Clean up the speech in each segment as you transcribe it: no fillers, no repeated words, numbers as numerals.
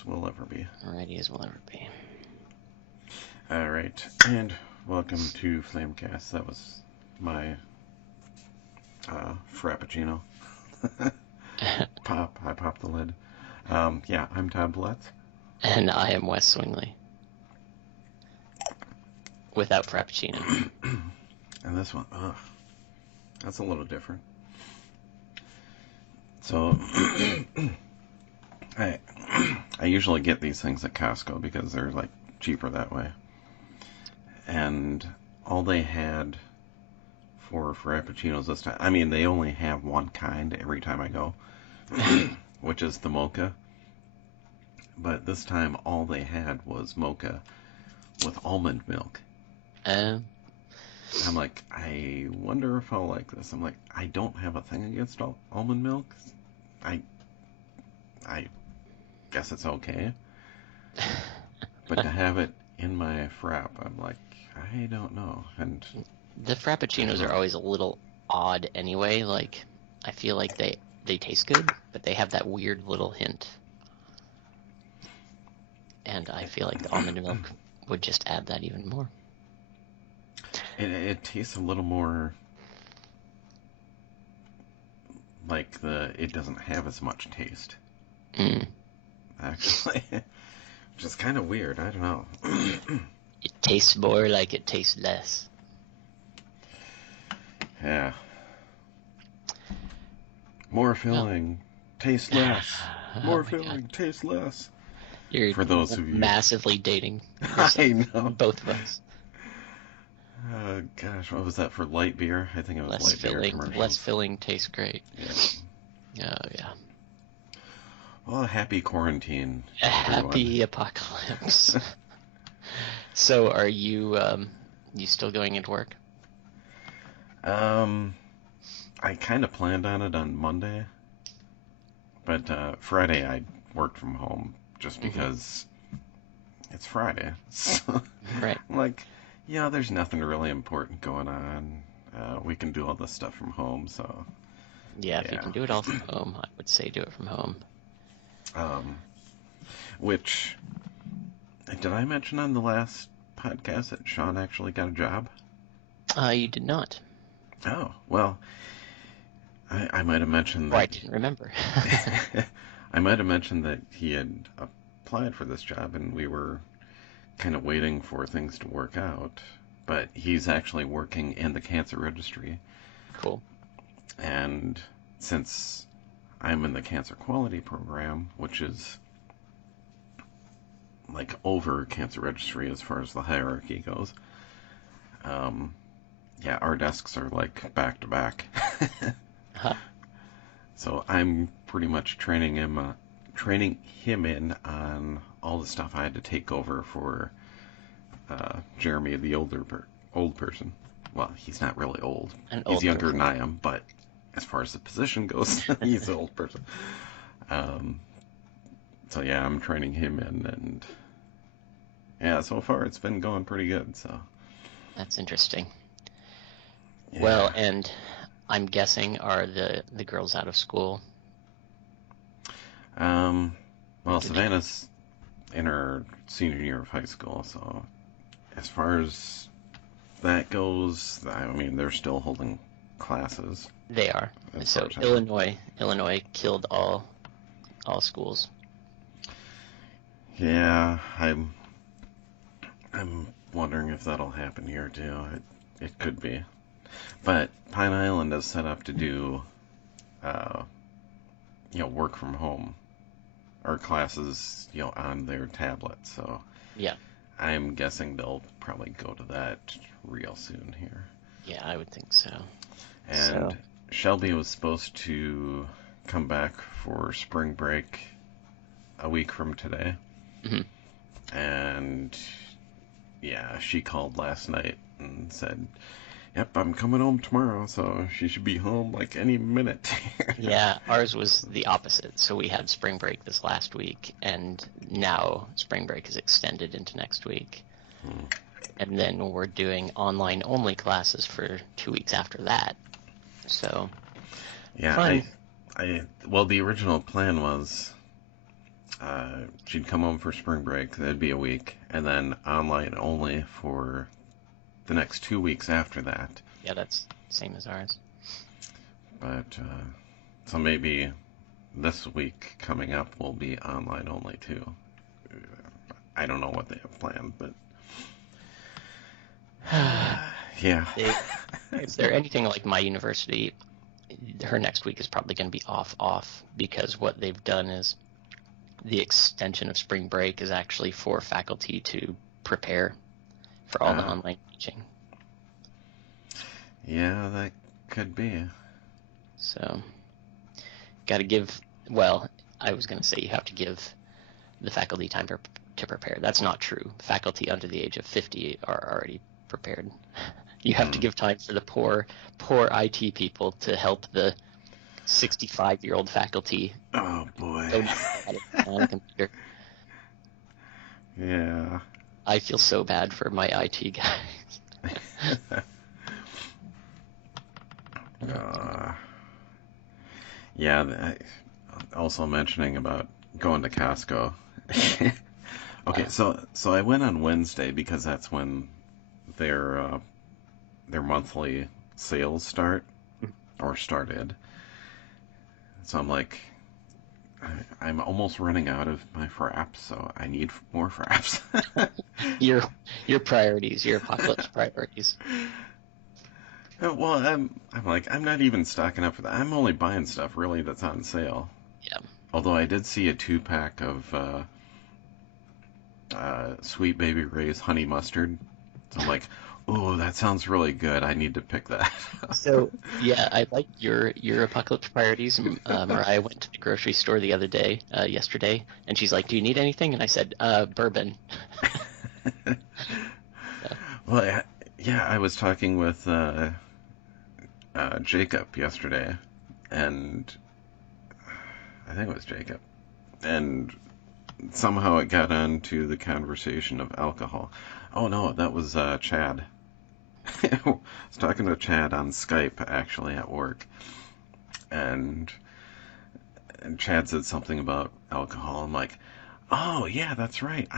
as we'll ever be. Ready as we'll ever be. Alright, and welcome to Flamecast. That was my Frappuccino. I popped the lid. Yeah, I'm Todd Bletz. And I am Wes Swingley. Without Frappuccino. And this one, that's a little different. So, I usually get these things at Costco because they're like cheaper that way. And all they had for Frappuccinos this time, I mean, they only have one kind every time I go, which is the mocha. But this time, all they had was mocha with almond milk. I'm like, I wonder if I'll like this. I'm like, I don't have a thing against almond milk. I guess it's okay. But to have it in my frap, I'm like, I don't know. And the Frappuccinos are always a little odd anyway. Like, I feel like they taste good, but they have that weird little hint. And I feel like the almond milk would just add that even more. It tastes a little more like it doesn't have as much taste. Actually, which is kind of weird. I don't know. It tastes more like it tastes less. Yeah. More filling, taste less. More filling, taste less. You're for those of you massively dating I know. both of us. Gosh, what was that for light beer? I think it was light beer commercials. Less filling tastes great. Yeah. Oh, yeah. Well, happy quarantine, everyone. Happy apocalypse. So, are you still going into work? I kind of planned on it on Monday, but Friday I worked from home just because it's Friday. So right. I'm like, yeah, there's nothing really important going on. We can do all this stuff from home, so... Yeah, if you can do it all from home, I would say do it from home. Which, did I mention on the last podcast that Sean actually got a job? You did not. Oh, well, I might have mentioned that... Oh, I didn't remember. I might have mentioned that he had applied for this job, and we were kind of waiting for things to work out. But he's actually working in the cancer registry. Cool. And since I'm in the cancer quality program, which is like over cancer registry as far as the hierarchy goes, yeah, our desks are like back to back. So I'm pretty much training him in on all the stuff I had to take over for Jeremy, the old person. Well, he's not really old. He's younger than I am, but as far as the position goes, he's an old person. So yeah, I'm training him in, and yeah, so far it's been going pretty good. So that's interesting. Yeah. Well, and I'm guessing are the girls out of school? Well, Savannah's in her senior year of high school, so as far as that goes, I mean, they're still holding classes. They are. So Illinois killed all schools. Yeah, I'm wondering if that'll happen here too. It could be. But Pine Island is set up to do, work from home, or classes, on their tablet. So yeah, I'm guessing they'll probably go to that real soon here. Yeah, I would think so. And Shelby was supposed to come back for spring break a week from today. Mm-hmm. And yeah, she called last night and said, yep, I'm coming home tomorrow, so she should be home like any minute. Yeah, ours was the opposite. So we had spring break this last week, and now spring break is extended into next week. And then we're doing online-only classes for 2 weeks after that. So, yeah, fun. Well, the original plan was She'd come home for spring break. That'd be a week, and then online only for the next 2 weeks after that. Yeah, that's same as ours. But so maybe this week coming up will be online only too. I don't know what they have planned, but yeah. If they're anything like my university, her next week is probably going to be off because what they've done is the extension of spring break is actually for faculty to prepare for all the online teaching. Yeah, that could be. So, got to give, well, I was going to say you have to give the faculty time to prepare. That's not true. Faculty under the age of 50 are already prepared. You have to give time for the poor IT people to help the 65-year-old faculty. Oh, boy. On a computer. Yeah. I feel so bad for my IT guys. Yeah, also mentioning about going to Costco. Okay, so I went on Wednesday because that's when their monthly sales start or started. So I'm like, I'm almost running out of my fraps, so I need more fraps. Your priorities, your apocalypse priorities. Well, I'm like, I'm not even stocking up for that. I'm only buying stuff really that's on sale. Yeah. Although I did see a 2-pack of Sweet Baby Ray's honey mustard. So I'm like, oh, that sounds really good. I need to pick that. So yeah, I like your apocalypse priorities. Mariah went to the grocery store the other day, yesterday, and she's like, "Do you need anything?" And I said, "Bourbon." So. Well, yeah, I was talking with Jacob yesterday, and I think it was Jacob, and somehow it got onto the conversation of alcohol. Oh no, that was Chad. I was talking to Chad on Skype actually at work, and Chad said something about alcohol. I'm like, oh yeah, that's right.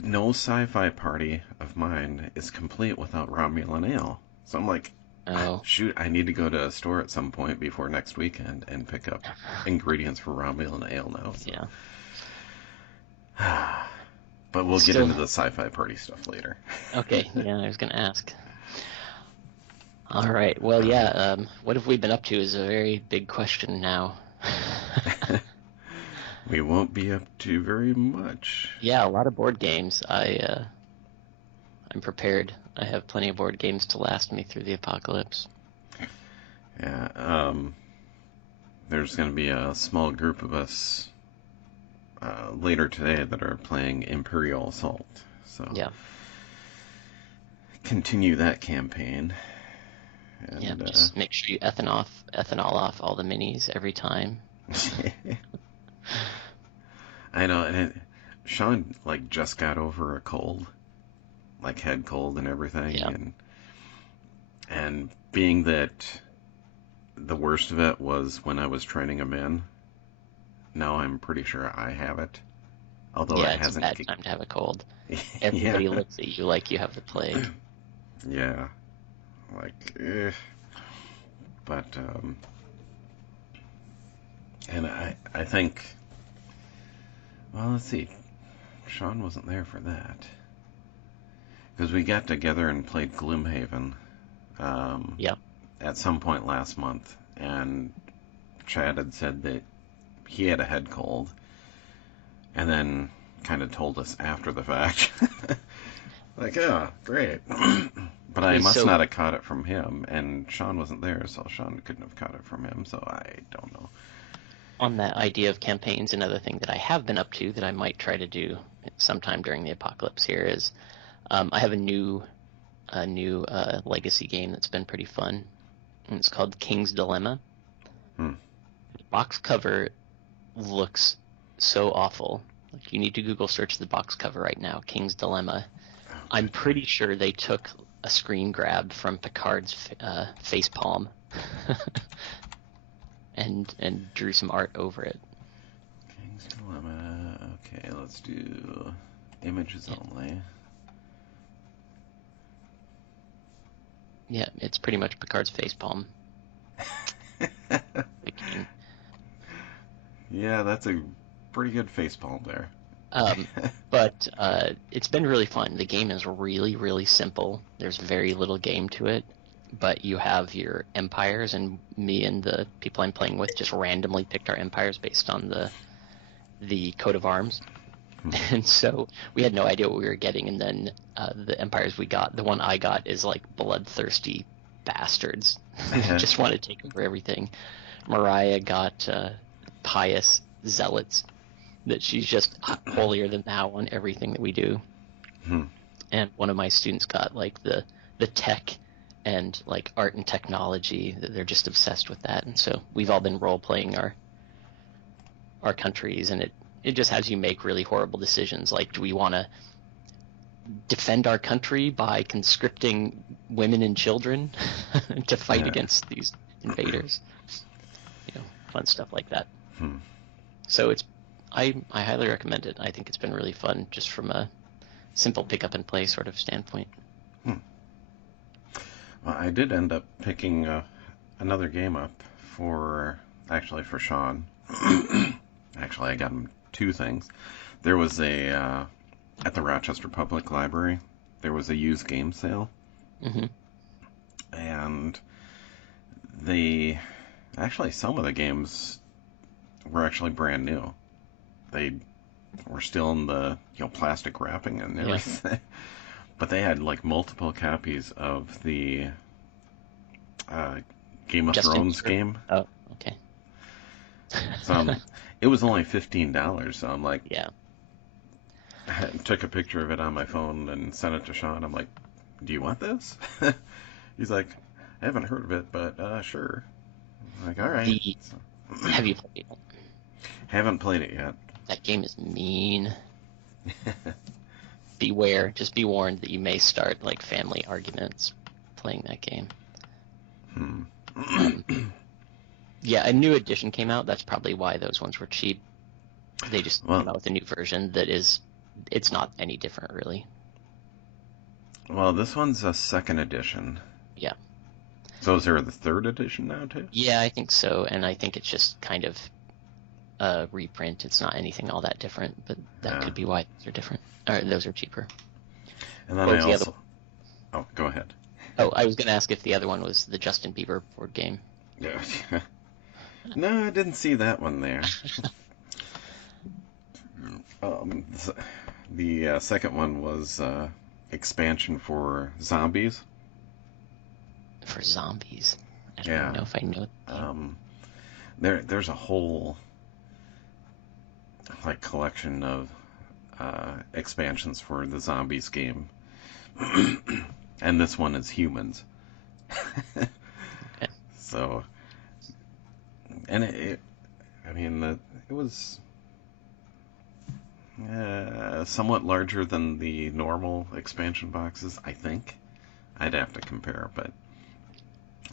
No sci-fi party of mine is complete without Romulan ale. So I'm like, Oh. shoot, I need to go to a store at some point before next weekend and pick up ingredients for Romulan ale now. So. Yeah. But we'll get into the sci-fi party stuff later. Okay, yeah, I was going to ask. All right, well, yeah, what have we been up to is a very big question now. We won't be up to very much. Yeah, a lot of board games. I'm prepared. I have plenty of board games to last me through the apocalypse. Yeah, there's going to be a small group of us later today that are playing Imperial Assault. So yeah, continue that campaign. And, yeah, just make sure you ethanol off all the minis every time. I know, and Sean just got over a cold, head cold and everything, Yeah. and being that the worst of it was when I was training him in. Now I'm pretty sure I have it. Although yeah, it hasn't. It's a bad time to have a cold. Everybody looks at you like you have the plague. Yeah, but and I think. Well, let's see. Sean wasn't there for that because we got together and played Gloomhaven. Yeah. At some point last month, and Chad had said that he had a head cold, and then kind of told us after the fact. Oh, great. But I must not have caught it from him, and Sean wasn't there, so Sean couldn't have caught it from him, so I don't know. On that idea of campaigns, another thing that I have been up to that I might try to do sometime during the apocalypse here is I have a new legacy game that's been pretty fun, and it's called King's Dilemma. The box cover looks so awful. You need to Google search the box cover right now, King's Dilemma. I'm pretty sure they took a screen grab from Picard's face palm and drew some art over it. King's Dilemma. let's do images only. Yeah, it's pretty much Picard's facepalm. Yeah, that's a pretty good facepalm there. But it's been really fun. The game is really, really simple. There's very little game to it, but you have your empires, and me and the people I'm playing with just randomly picked our empires based on the coat of arms. And so we had no idea what we were getting, and then the empires we got, the one I got is like bloodthirsty bastards. Just want to take over everything. Mariah got pious zealots that she's just holier than thou on everything that we do. And one of my students got like the tech and like art and technology. They're just obsessed with that, and so we've all been role playing our countries, and it just has you make really horrible decisions. Like, do we want to defend our country by conscripting women and children to fight against these invaders? Fun stuff like that. So I highly recommend it. I think it's been really fun just from a simple pick up and play sort of standpoint. Well, I did end up picking another game up for Sean. Actually, I got him two things. There was at the Rochester Public Library, there was a used game sale. And some of the games were actually brand new. They were still in the plastic wrapping and everything. But they had like multiple copies of the Game of Thrones game. Oh, okay. So it was only $15, so I'm like, yeah. I took a picture of it on my phone and sent it to Sean. I'm like, do you want this? He's like, I haven't heard of it, but sure. I'm like, all right. Have you played it? Haven't played it yet. That game is mean. Beware. Just be warned that you may start like family arguments playing that game. Yeah, a new edition came out. That's probably why those ones were cheap. They just came out with a new version it's not any different, really. Well, this one's a second edition. Yeah. So is there the third edition now, too? Yeah, I think so, and I think it's just kind of a reprint. It's not anything all that different, but that could be why those are different. Or those are cheaper. And then Oh, go ahead. Oh, I was going to ask if the other one was the Justin Bieber board game. Yeah. No, I didn't see that one there. The second one was expansion for zombies. For zombies? I don't know if I know. There's a whole like collection of expansions for the zombies game, and this one is humans. Okay. So, and it was somewhat larger than the normal expansion boxes, I think. I'd have to compare, but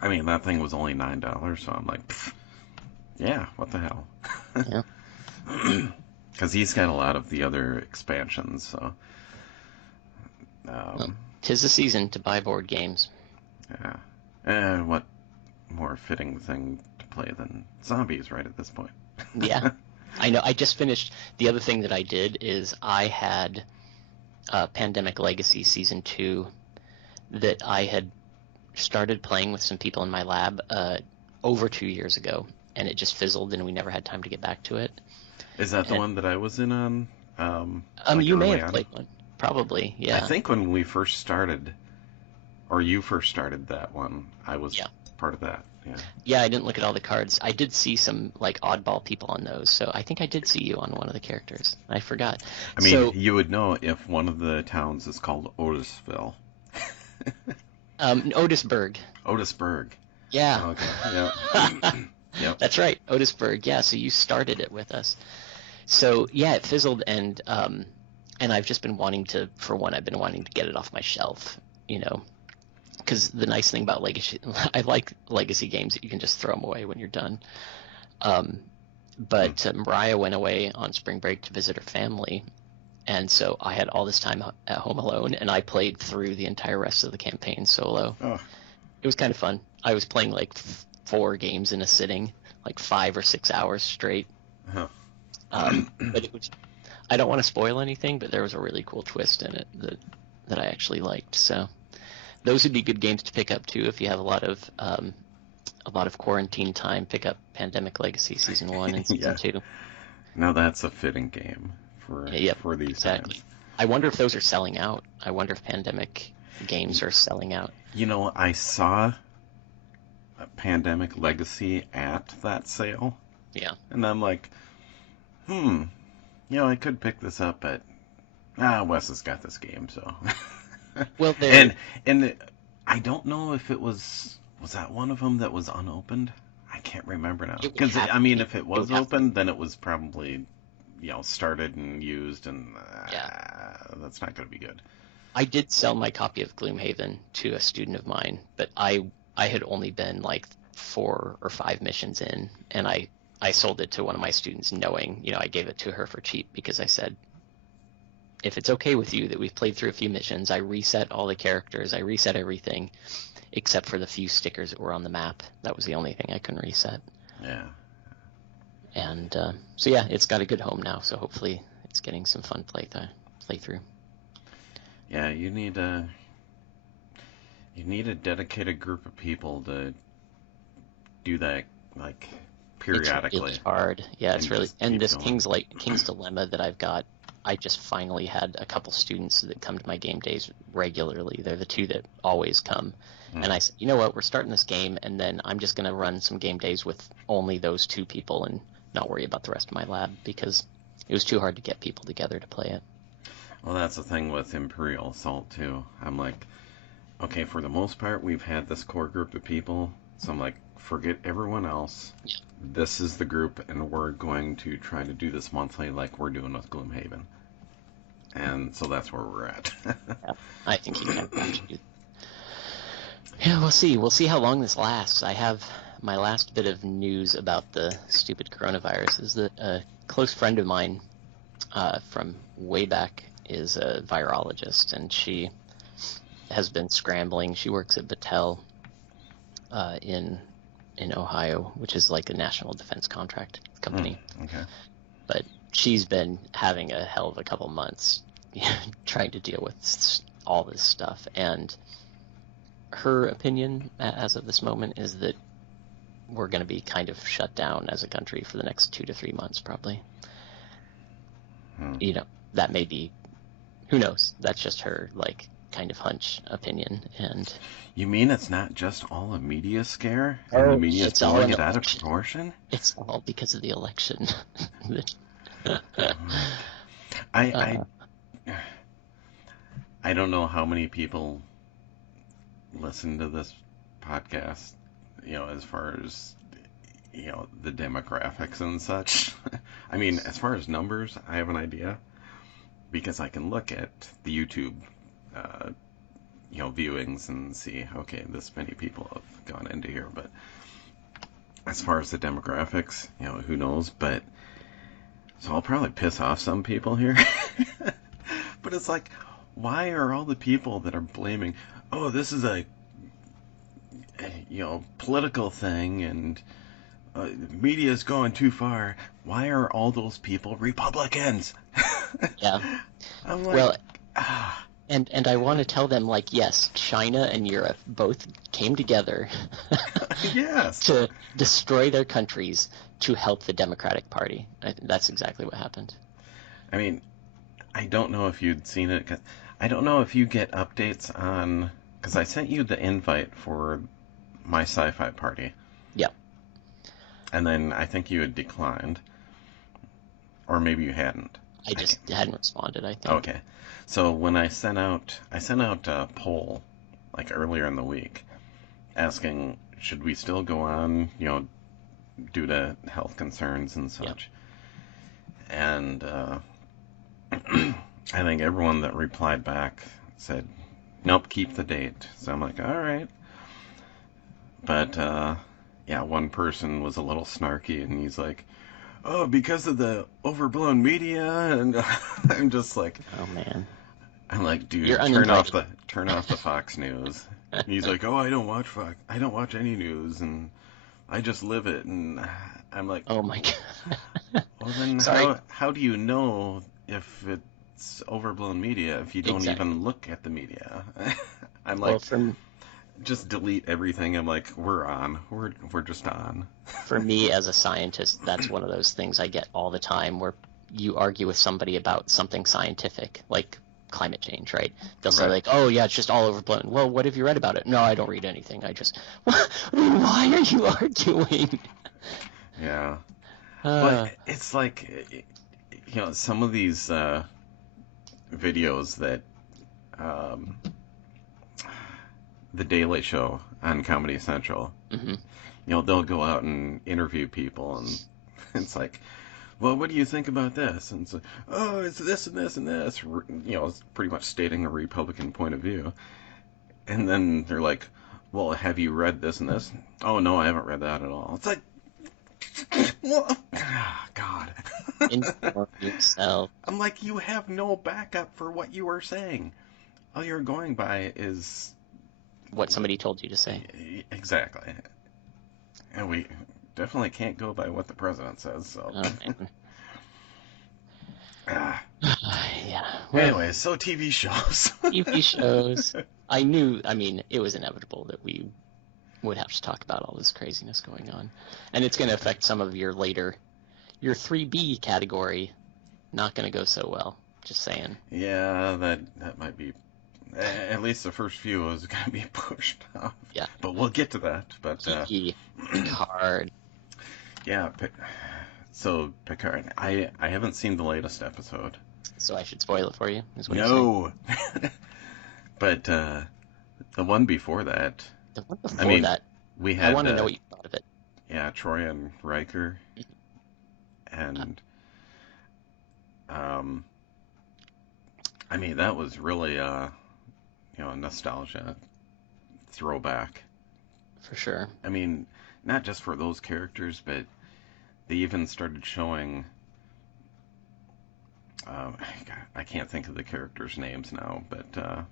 I mean, that thing was only $9, so I'm like, yeah, what the hell? Yeah. Because he's got a lot of the other expansions, so. Well, 'tis the season to buy board games. Yeah. And what more fitting thing to play than zombies right at this point? Yeah. I know. I just finished. The other thing that I did is I had Pandemic Legacy Season 2 that I had started playing with some people in my lab over 2 years ago, and it just fizzled, and we never had time to get back to it. Is that the one that I was in on? You may have played one. Probably, yeah. I think when we first started, or you first started that one, I was part of that. Yeah. Yeah, I didn't look at all the cards. I did see some like oddball people on those, so I think I did see you on one of the characters. I forgot. I mean, you would know if one of the towns is called Otisville. Otisburg. Otisburg. Yeah. Okay. Yeah. Yep. That's right, Otisburg. Yeah, so you started it with us. So yeah, it fizzled, and I've just been wanting to. For one, I've been wanting to get it off my shelf, because the nice thing about Legacy, I like Legacy games that you can just throw them away when you're done. But Mariah went away on spring break to visit her family, And so I had all this time at home alone, and I played through the entire rest of the campaign solo. Oh, It was kind of fun. I was playing like 4 games in a sitting, like 5 or 6 hours straight. huh. But it was, I don't want to spoil anything, but there was a really cool twist in it that I actually liked. So those would be good games to pick up too if you have a lot of quarantine time. Pick up Pandemic Legacy Season 1 and Season 2. Now that's a fitting game for these exactly. times. I wonder if those are selling out. I wonder if Pandemic games are selling out. You know, I saw Pandemic Legacy at that sale. Yeah. And I'm like, I could pick this up, but Wes has got this game, so. Well, and I don't know if it was that one of them that was unopened? I can't remember now. Because I mean, if it was open, then it was probably started and used, and that's not going to be good. I did sell my copy of Gloomhaven to a student of mine, but I had only been like 4 or 5 missions in, and I sold it to one of my students knowing, I gave it to her for cheap because I said, if it's okay with you that we've played through a few missions, I reset all the characters, I reset everything, except for the few stickers that were on the map. That was the only thing I couldn't reset. Yeah. And so yeah, it's got a good home now, so hopefully it's getting some fun playthrough. Yeah, you need a dedicated group of people to do that, like, periodically. It's really hard. Yeah, it's really, and this going. King's Dilemma that I've got, I just finally had a couple students that come to my game days regularly. They're the 2 that always come. And I said, you know what, we're starting this game, and then I'm just going to run some game days with only those 2 people and not worry about the rest of my lab, because it was too hard to get people together to play it. Well, that's the thing with Imperial Assault, too. I'm like, okay, for the most part, we've had this core group of people, so I'm like, forget everyone else. Yeah. This is the group, and we're going to try to do this monthly like we're doing with Gloomhaven. And so that's where we're at. Yeah, I think you have to do. Yeah, we'll see. We'll see how long this lasts. I have my last bit of news about the stupid coronavirus is that a close friend of mine from way back is a virologist, and she has been scrambling. She works at Battelle in Ohio, which is like a national defense contract company. Okay. But she's been having a hell of a couple months trying to deal with all this stuff, and her opinion as of this moment is that we're going to be kind of shut down as a country for the next 2 to 3 months, probably. That may be, who knows? That's just her, like, kind of hunch opinion. And you mean it's not just all a media scare? And the media's blowing it out of proportion? It's all because of the election. I don't know how many people listen to this podcast, as far as, the demographics and such. I mean, as far as numbers, I have an idea, because I can look at the YouTube, viewings and see, okay, this many people have gone into here, but as far as the demographics, who knows, but, so I'll probably piss off some people here, but it's like, why are all the people that are blaming, oh, this is a political thing, and media is going too far, why are all those people Republicans? Yeah. I'm like, well, and I want to tell them, like, yes, China and Europe both came together yes, to destroy their countries to help the Democratic Party. That's exactly what happened. I mean, I don't know if you'd seen it. I don't know if you get updates on, because I sent you the invite for my sci-fi party. Yeah. And then I think you had declined. Or maybe you hadn't. I just hadn't responded, I think. Okay. So when I sent out a poll, like, earlier in the week, asking, should we still go on, due to health concerns and such. Yep. And I think everyone that replied back said, nope, keep the date. So I'm like, all right. But, one person was a little snarky, and he's like, oh, because of the overblown media, and I'm just like, Oh man, I'm like, you're dude, uninvited. turn off the Fox News. And he's like, oh, I don't watch Fox, I don't watch any news, and I just live it, and I'm like, Oh my god. well, then Sorry. how do you know if it's overblown media if you don't Exactly. even look at the media? I'm Well, like, just delete everything. I'm like, we're on. We're just on. for me as a scientist, that's one of those things I get all the time where you argue with somebody about something scientific, like climate change, right? They'll say Right. like, "Oh yeah, it's just all overblown." Well, what have you read about it? No, I don't read anything. I just, why are you arguing? Yeah. But Uh, it's like, some of these videos that um, the Daily Show on Comedy Central, mhm. they'll go out and interview people, and it's like, well, what do you think about this? And it's like, oh, it's this and this and this. It's pretty much stating a Republican point of view. And then they're like, well, have you read this and this? Oh, no, I haven't read that at all. It's like, well, God. Inform yourself. I'm like, you have no backup for what you are saying. All you're going by is What somebody told you to say. exactly. And we definitely can't go by what the president says. So, Oh man. ah. Yeah. Well, Anyway, so TV shows. TV shows. I knew. I mean, it was inevitable that we would have to talk about all this craziness going on, and it's going to affect some of your later, your 3B category. Not going to go so well. Just saying. Yeah, that might be. At least the first few is going to be pushed off. Yeah. But we'll get to that. But Picard. yeah. So Picard, I haven't seen the latest episode. So I should spoil it for you. Is what you're No. But the one before that, saying. The one I before mean, that, we I had want to know what you thought of it. yeah, Troy and Riker, and um, I mean that was really a nostalgia throwback. For sure. I mean, not just for those characters, but they even started showing. I can't think of the characters' names now, but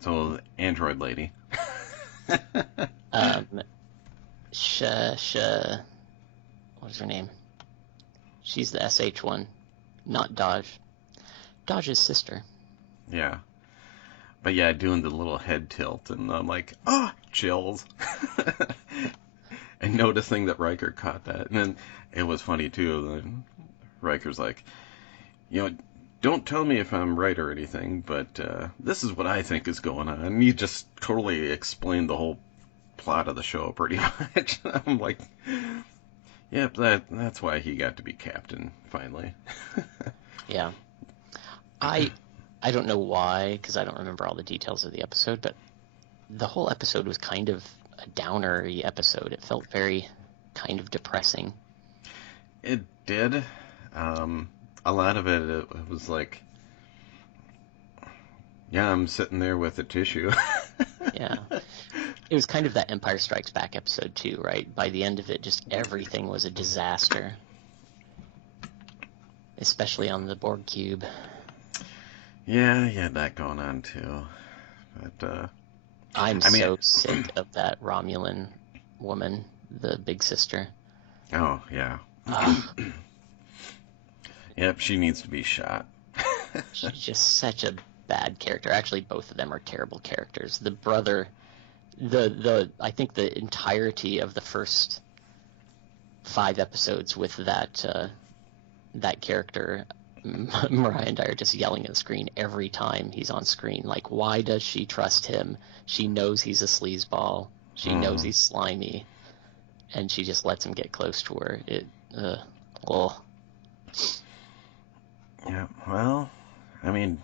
so Android Lady. Um, Sh, what is her name? She's the SH one, not Dodge. Dodge's sister. Yeah. But yeah, doing the little head tilt, and I'm like, oh, chills. And noticing that Riker caught that. And then it was funny, too. Riker's like, don't tell me if I'm right or anything, but this is what I think is going on. And he just totally explained the whole plot of the show, pretty much. I'm like, yep, that's why he got to be captain, finally. Yeah. I don't know why, because I don't remember all the details of the episode, but the whole episode was kind of a downer-y episode. It felt very kind of depressing. It did. A lot of it was like, yeah, I'm sitting there with a tissue. Yeah. It was kind of that Empire Strikes Back episode too, right? By the end of it, just everything was a disaster. Especially on the Borg cube. Yeah, you had that going on too. But I'm I mean, so sick of that Romulan woman, the big sister. oh yeah. Yep, she needs to be shot. She's just such a bad character. Actually, both of them are terrible characters. The brother, I think the entirety of the first 5 episodes with that character, Mariah and I are just yelling at the screen every time he's on screen. Like, why does she trust him? She knows he's a sleazeball. She knows he's slimy, and she just lets him get close to her. Yeah, well, I mean,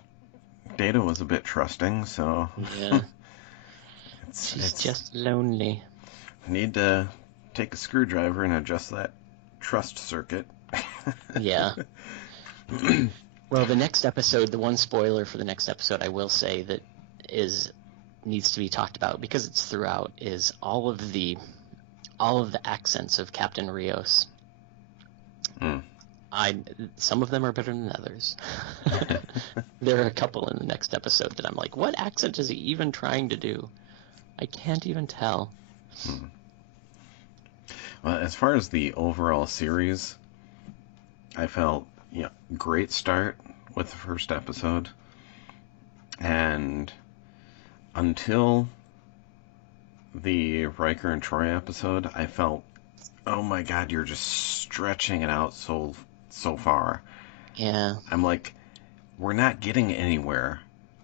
Data was a bit trusting, so Yeah. it's Just lonely. need to take a screwdriver and adjust that trust circuit. Yeah. Well, the next episode, the one spoiler for the next episode, I will say that needs to be talked about because it's throughout, is all of the accents of Captain Rios. Mm. Some of them are better than others. There are a couple in the next episode that I'm like, what accent is he even trying to do? I can't even tell. Well, as far as the overall series, I felt, great start with the first episode. And until the Riker and Troy episode, I felt, oh my God, you're just stretching it out so far. Yeah. I'm like, we're not getting anywhere.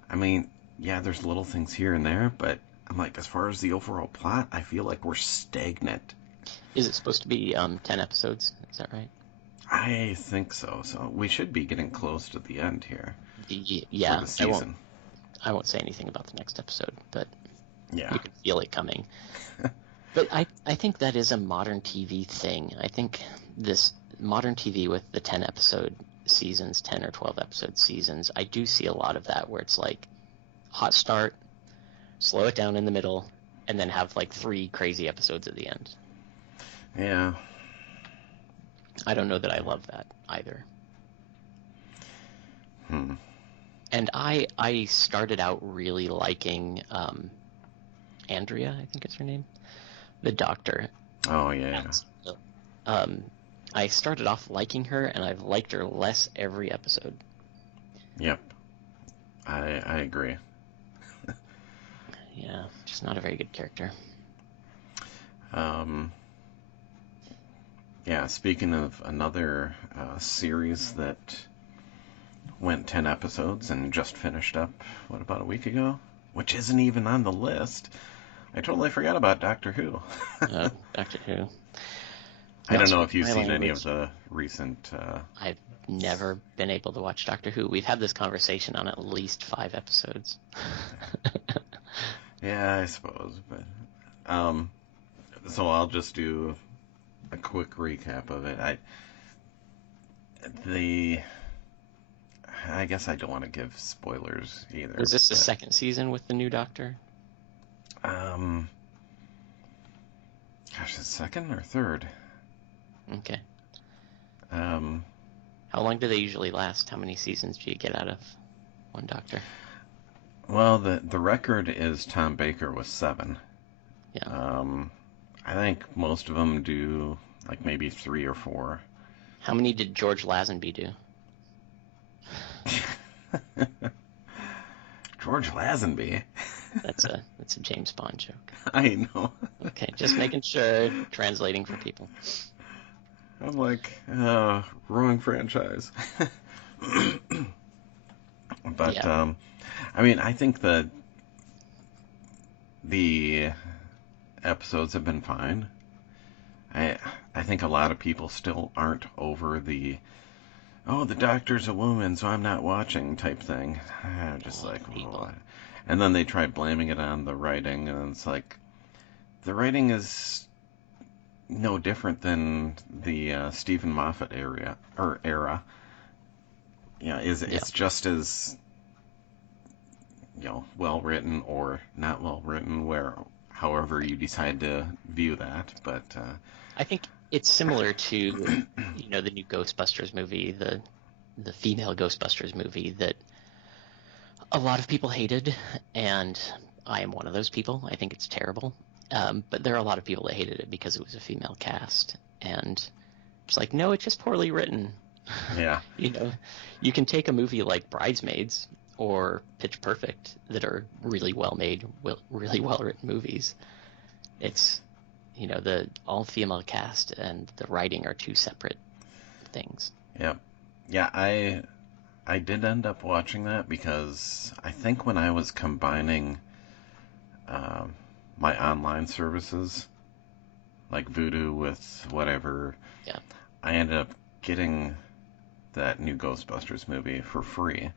I mean, yeah, there's little things here and there, but I'm like, as far as the overall plot, I feel like we're stagnant. Is it supposed to be 10 episodes? Is that right? I think so. So we should be getting close to the end here. Yeah, for the season. I won't say anything about the next episode, but Yeah. you can feel it coming. But I think that is a modern TV thing. I think this modern TV with the 10 episode seasons, 10 or 12 episode seasons, I do see a lot of that where it's like hot start, slow it down in the middle, and then have like 3 crazy episodes at the end. Yeah. I don't know that I love that either. And I started out really liking Andrea, I think it's her name, the doctor. Oh, yeah. I started off liking her, and I've liked her less every episode. Yep. I agree. Yeah, just not a very good character. Yeah, speaking of another series that went 10 episodes and just finished up, about a week ago? Which isn't even on the list. I totally forgot about Doctor Who. Doctor Who. I don't know if you've seen any of the recent... I've never been able to watch Doctor Who. We've had this conversation on at least 5 episodes. Yeah, I suppose. But so I'll just do a quick recap of it. I guess I don't want to give spoilers either. Was this the second season with the new Doctor? Gosh, the second or third? Okay. How long do they usually last? How many seasons do you get out of one Doctor? Well, the record is Tom Baker with 7. Yeah. I think most of them do like maybe 3 or 4. How many did George Lazenby do? George Lazenby. That's a James Bond joke. I know. Okay, just making sure, translating for people. I'm like, wrong franchise. But Yeah. I mean, I think the episodes have been fine. I think a lot of people still aren't over the Doctor's a woman, so I'm not watching type thing. I'm just like, what? And then they try blaming it on the writing, and it's like, the writing is no different than the Stephen Moffat era. Yeah, it's just as well written or not well written, however you decide to view that. But I think it's similar to the new Ghostbusters movie, the female Ghostbusters movie that a lot of people hated, and I am one of those people. I think it's terrible. But there are a lot of people that hated it because it was a female cast, and it's like, no, it's just poorly written. Yeah. You can take a movie like Bridesmaids or Pitch Perfect that are really well made, really well written movies. It's the all female cast and the writing are 2 separate things. Yep. Yeah, I did end up watching that because I think when I was combining my online services, like Vudu with whatever, Yeah. I ended up getting that new Ghostbusters movie for free.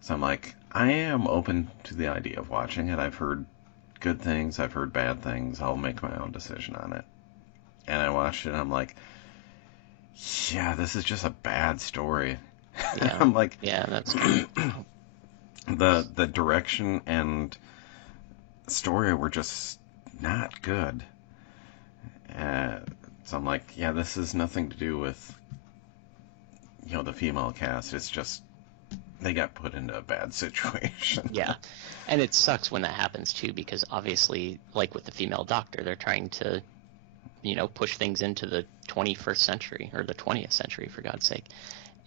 So I'm like, I am open to the idea of watching it. I've heard good things, I've heard bad things. I'll make my own decision on it. And I watched it, and I'm like, yeah, this is just a bad story. Yeah. I'm like, yeah, that's the direction and story were just not good. So I'm like, yeah, this has nothing to do with, the female cast. It's just they got put into a bad situation. Yeah. And it sucks when that happens too, because obviously, like with the female doctor, they're trying to, push things into the 21st century, or the 20th century, for God's sake.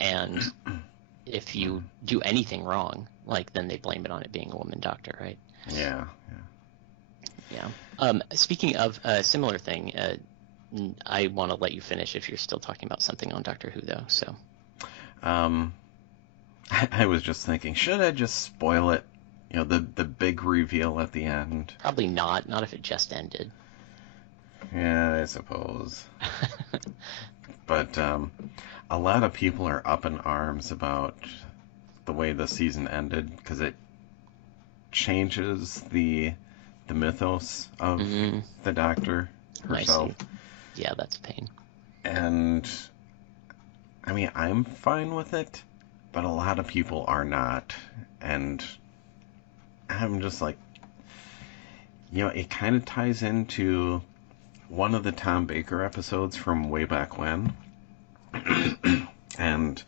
And if you do anything wrong, then they blame it on it being a woman doctor, right? Yeah. Speaking of a similar thing, I want to let you finish if you're still talking about something on Doctor Who, though. So, I was just thinking, should I just spoil it? The big reveal at the end. Probably not. Not if it just ended. Yeah, I suppose. But a lot of people are up in arms about the way the season ended because it changes the mythos of the Doctor herself. I see. Yeah, that's a pain. And I mean, I'm fine with it, but a lot of people are not. And I'm just like, it kind of ties into one of the Tom Baker episodes from way back when. And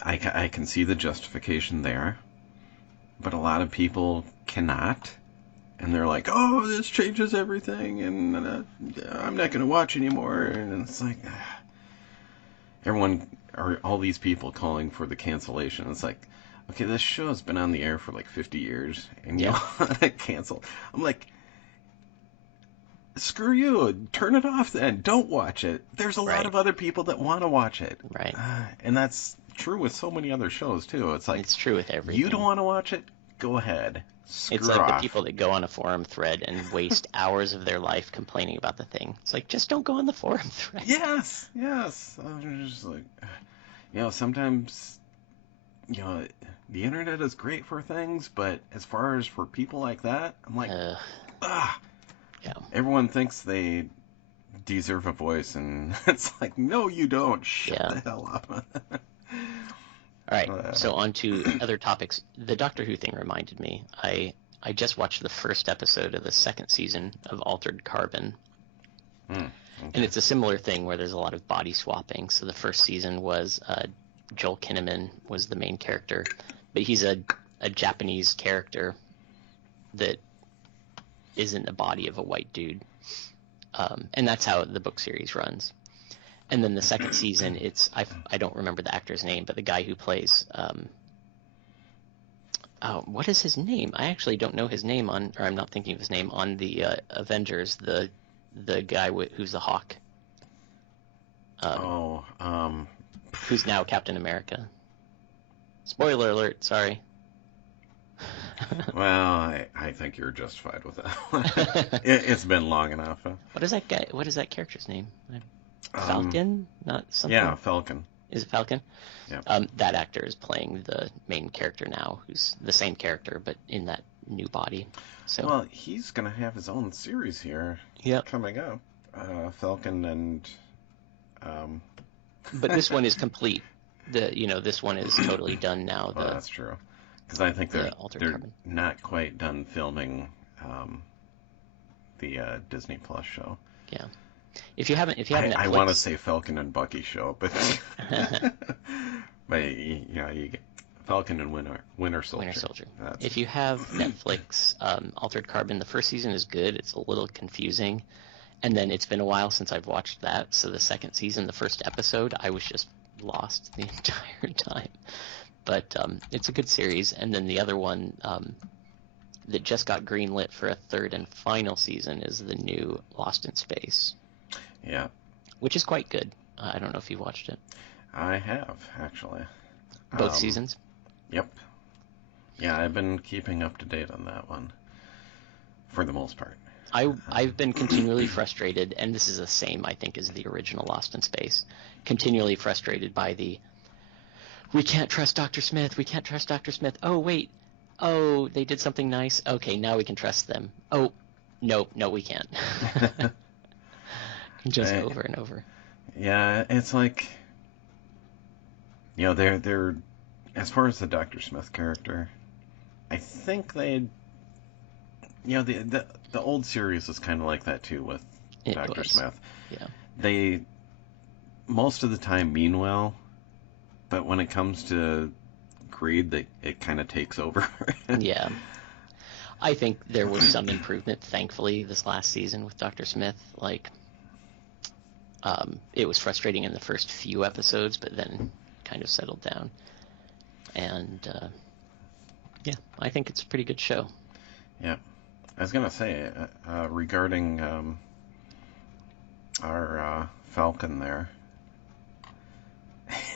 I can see the justification there, but a lot of people cannot. And they're like, oh, this changes everything, and I'm not going to watch anymore. And it's like, all these people calling for the cancellation. It's like, okay, this show has been on the air for like 50 years, and you want to cancel. I'm like, screw you, turn it off then. Don't watch it. There's a lot of other people that want to watch it. Right. And that's true with so many other shows, too. It's like, it's true with everything. You don't want to watch it? Go ahead. It's like the people that go on a forum thread and waste hours of their life complaining about the thing. It's like, just don't go on the forum thread. Yes. I'm just like, sometimes, the internet is great for things, but as far as for people like that, I'm like, Yeah. Everyone thinks they deserve a voice, and it's like, no, you don't. Shut the hell up. All right, so on to other topics. The Doctor Who thing reminded me. I just watched the first episode of the second season of Altered Carbon. Okay. And it's a similar thing where there's a lot of body swapping. So the first season was Joel Kinnaman was the main character, but he's a Japanese character that isn't the body of a white dude. And that's how the book series runs. And then the second season, it's I don't remember the actor's name, but the guy who plays what is his name? I actually don't know his name or I'm not thinking of his name on the Avengers. The guy who's the Hawk. Who's now Captain America? Spoiler alert! Sorry. Well, I think you're justified with that. It's been long enough. What is that character's name? Falcon? Not something? Yeah, Falcon. Is it Falcon? Yeah. That actor is playing the main character now, who's the same character, but in that new body. So. Well, he's going to have his own series here coming up. Falcon and... But this one is complete. This one is totally done now. Well, that's true. Because I think they're not quite done filming the Disney Plus show. Yeah. If you haven't Netflix... I want to say Falcon and Bucky show, but you get Falcon and Winter Soldier. Winter Soldier. If you have Netflix, Altered Carbon, the first season is good. It's a little confusing, and then it's been a while since I've watched that. So the second season, the first episode, I was just lost the entire time. But it's a good series, and then the other one that just got greenlit for a third and final season is the new Lost in Space. Yeah. Which is quite good. I don't know if you've watched it. I have, actually. Both seasons? Yep. Yeah, I've been keeping up to date on that one, for the most part. I've been continually frustrated, and this is the same, I think, as the original Lost in Space, continually frustrated by we can't trust Dr. Smith, we can't trust Dr. Smith. Oh, wait. Oh, they did something nice. Okay, now we can trust them. Oh, no, we can't. Just over and over. Yeah, it's like, they're as far as the Dr. Smith character, I think the old series is kind of like that too, with It Dr. was. Smith. Yeah. They most of the time mean well, but when it comes to grade, it kind of takes over. Yeah. I think there was some improvement, thankfully, this last season with Dr. Smith. Like, it was frustrating in the first few episodes, but then kind of settled down. And yeah, I think it's a pretty good show. Yeah. I was going to say, regarding our Falcon there,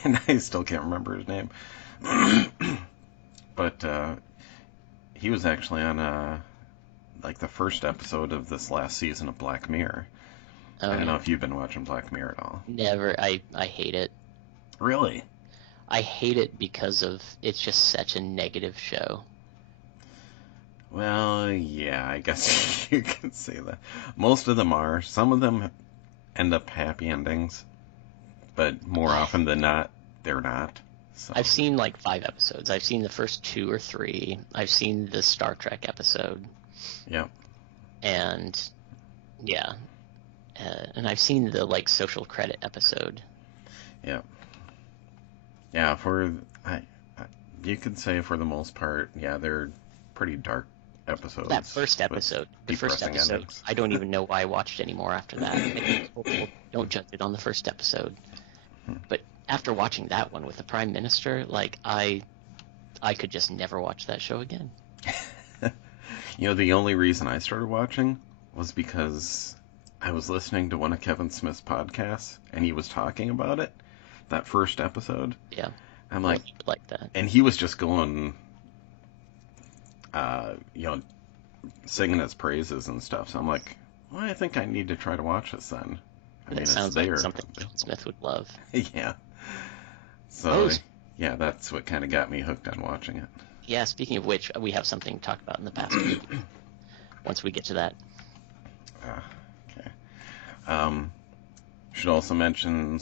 and I still can't remember his name, but he was actually on like the first episode of this last season of Black Mirror. Oh, I don't yeah. know if you've been watching Black Mirror at all. Never. I hate it. Really? I hate it because of it's just such a negative show. Well, yeah, I guess you can say that. Most of them are. Some of them end up happy endings, but more often than not, they're not. So. I've seen like 5 episodes. I've seen the first 2 or 3. I've seen the Star Trek episode. Yep. And yeah, and I've seen the like social credit episode. Yep. Yeah, you could say for the most part, yeah, they're pretty dark episodes. That first episode, endings. I don't even know why I watched anymore after that. Don't judge it on the first episode. But after watching that one with the Prime Minister, like I could just never watch that show again. You know, the only reason I started watching was because I was listening to one of Kevin Smith's podcasts, and he was talking about it, that first episode. Yeah. I'm like that. And he was just going, singing his praises and stuff. So I'm like, well, I think I need to try to watch this then. It sounds like something Kevin Smith would love. Yeah. So, yeah, that's what kind of got me hooked on watching it. Yeah, speaking of which, we have something to talk about in the past week. Once we get to that. Okay. Should also mention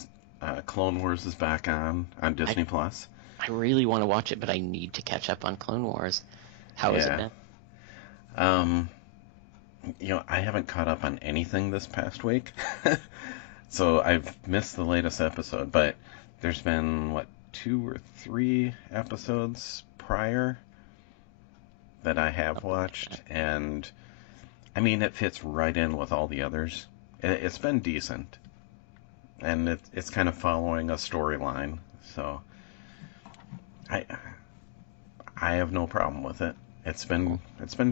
Clone Wars is back on Disney Plus. I really want to watch it, but I need to catch up on Clone Wars. How has it been? I haven't caught up on anything this past week. So I've missed the latest episode, but there's been, 2 or 3 episodes prior that I have watched, and I mean, it fits right in with all the others. It's been decent, and it's kind of following a storyline, so I have no problem with it. It's been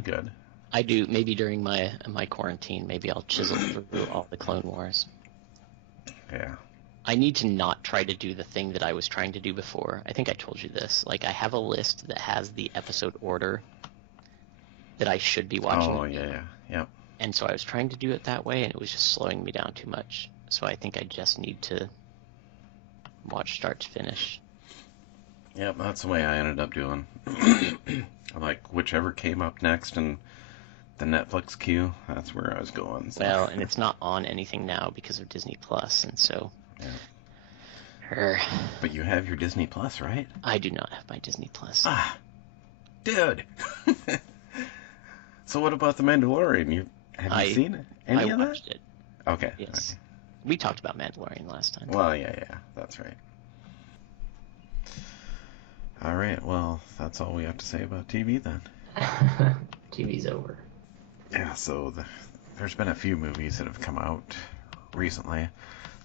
good. I do. Maybe during my quarantine, maybe I'll chisel through all the Clone Wars. Yeah. I need to not try to do the thing that I was trying to do before. I think I told you this. Like, I have a list that has the episode order that I should be watching. Oh, yeah. And so I was trying to do it that way, and it was just slowing me down too much. So I think I just need to watch start to finish. Yep, that's the way I ended up doing. Like, whichever came up next in the Netflix queue, that's where I was going. So. Well, and it's not on anything now because of Disney Plus, and so... Yeah. But you have your Disney Plus, right? I do not have my Disney Plus. Ah, dude. So what about The Mandalorian? Have you seen any of that? I watched it. Okay. Yes. Okay. We talked about Mandalorian last time. Well, yeah, that's right. All right, well, that's all we have to say about TV then. TV's over. Yeah, so there's been a few movies that have come out recently.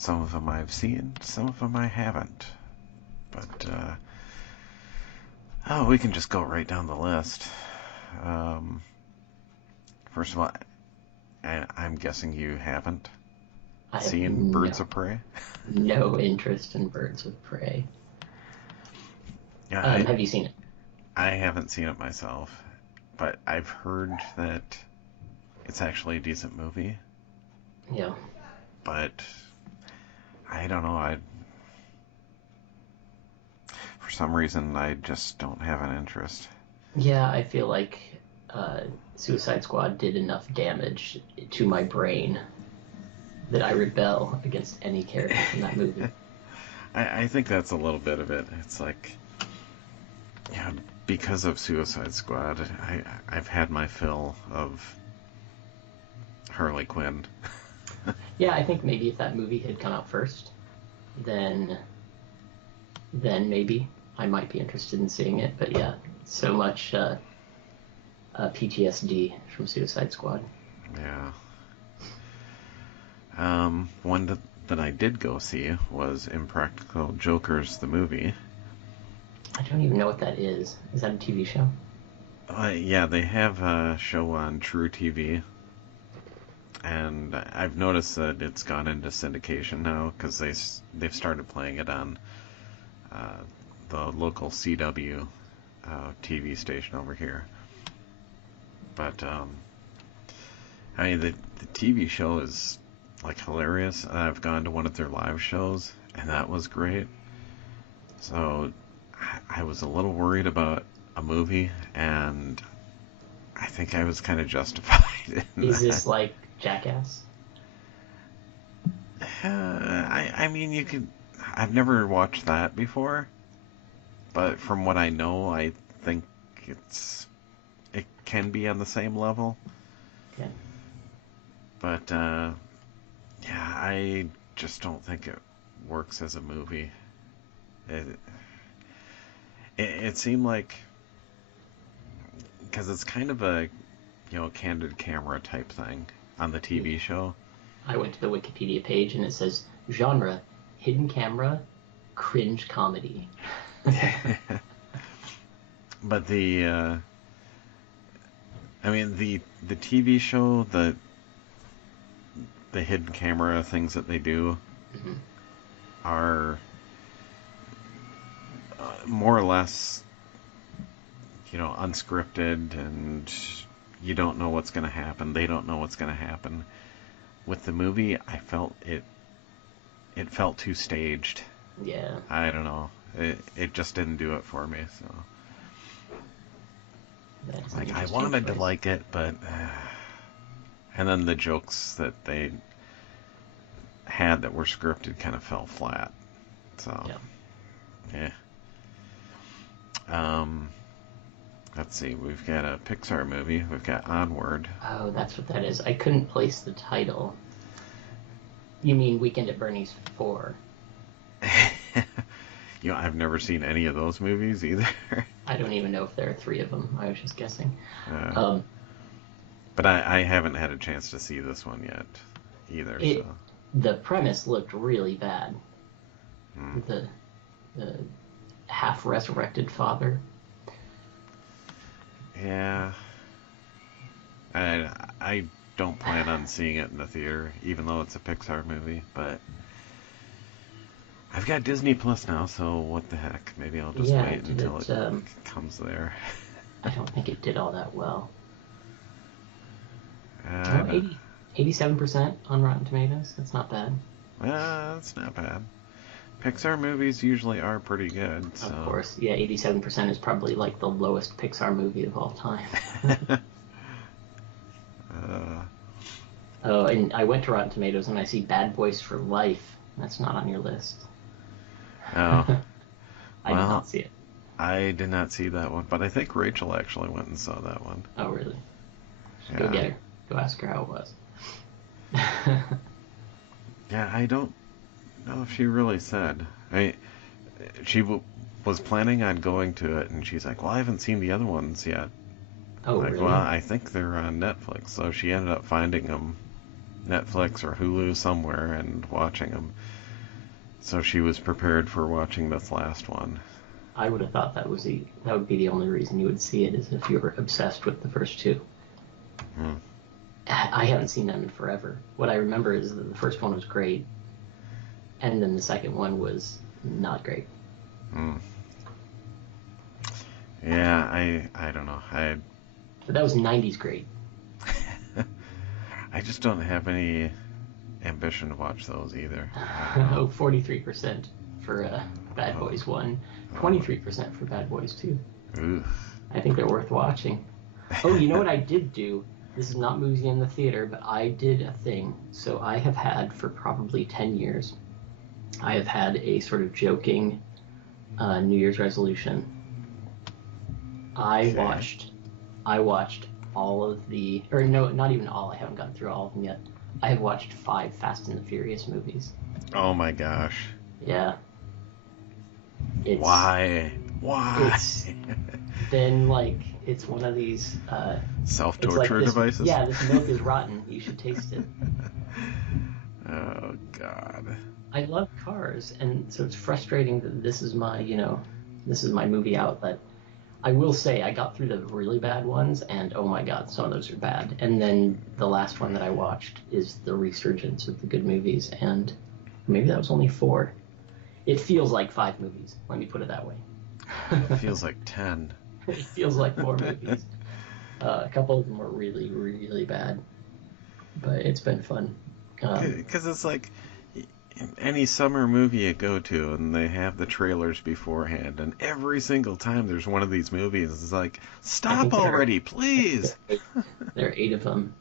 Some of them I've seen, some of them I haven't. But, we can just go right down the list. First of all, I'm guessing you haven't seen Birds of Prey? No interest in Birds of Prey. Yeah, have you seen it? I haven't seen it myself, but I've heard that it's actually a decent movie. Yeah. But I don't know. For some reason, I just don't have an interest. Yeah, I feel like Suicide Squad did enough damage to my brain that I rebel against any character in that movie. I think that's a little bit of it. It's like, yeah, because of Suicide Squad, I've had my fill of Harley Quinn. Yeah, I think maybe if that movie had come out first, then maybe I might be interested in seeing it. But yeah, so much PTSD from Suicide Squad. Yeah. One that I did go see was Impractical Jokers, the movie. I don't even know what that is. Is that a TV show? Yeah, they have a show on True TV, and I've noticed that it's gone into syndication now because they've started playing it on the local CW TV station over here. But I mean, the TV show is like hilarious. I've gone to one of their live shows, and that was great. So I was a little worried about a movie, and I think I was kind of justified in Is that. this like Jackass? I mean, you could. I've never watched that before, but from what I know, I think it can be on the same level. Okay. But yeah, I just don't think it works as a movie. It seemed like, because it's kind of a candid camera type thing on the TV show. I went to the Wikipedia page and it says genre hidden camera cringe comedy. But I mean the TV show, the hidden camera things that they do Mm-hmm. are more or less unscripted, and you don't know what's going to happen. They don't know what's going to happen. With the movie, I felt it felt too staged. Yeah. I don't know. It just didn't do it for me. So That's like, an I interesting wanted to choice. like it, but and then the jokes that they had that were scripted kind of fell flat. So Yeah. Let's see. We've got a Pixar movie. We've got Onward. Oh, that's what that is. I couldn't place the title. You mean Weekend at Bernie's 4? I've never seen any of those movies either. I don't even know if there are 3 of them. I was just guessing. But I haven't had a chance to see this one yet either. So The premise looked really bad. The half-resurrected father. yeah, I don't plan on seeing it in the theater, even though it's a Pixar movie. But I've got Disney Plus now, so what the heck? Maybe I'll just wait until it comes there. I don't think it did all that well. No, 87% on Rotten Tomatoes. That's not bad. that's not bad. Pixar movies usually are pretty good. So. Of course, yeah, 87% is probably like the lowest Pixar movie of all time. Oh, and I went to Rotten Tomatoes and I see Bad Boys for Life. That's not on your list. Oh. I did not see it. I did not see that one, but I think Rachel actually went and saw that one. Oh, really? Yeah. Go get her. Go ask her how it was. Yeah, I don't know if she really said. She was planning on going to it, and she's like, "Well, I haven't seen the other ones yet." Oh, like, really? well, I think they're on Netflix. So she ended up finding them, Netflix or Hulu somewhere, and watching them. So she was prepared for watching this last one. I would have thought that would be the only reason you would see it, is if you were obsessed with the first 2. I haven't seen them in forever. What I remember is that the first one was great, and then the second one was not great. Yeah, I don't know. But that was 90s great. I just don't have any ambition to watch those either. Oh, 43% for Bad Boys 1, 23% for Bad Boys 2. Ooh. I think they're worth watching. Oh, you know what I did do? This is not movies in the theater, but I did a thing. So I have had, for probably 10 years, I have had a sort of joking New Year's resolution. I watched all of the, or no, not even all, I haven't gotten through all of them yet. I have watched 5 Fast and the Furious movies. Oh my gosh. Yeah. Why? It's been like, it's one of these, it's like Self-torture this, devices? yeah, this milk is rotten. You should taste it. Oh God. I love cars, and so it's frustrating that this is my, this is my movie outlet. I will say I got through the really bad ones, and oh my god, some of those are bad. And then the last one that I watched is the resurgence of the good movies, and maybe that was only 4. It feels like 5 movies, let me put it that way. It feels like 10. It feels like 4 movies. A couple of them were really, really bad, but it's been fun. Because it's like any summer movie you go to, and they have the trailers beforehand, and every single time there's one of these movies, it's like, stop already, please! There are 8 of them,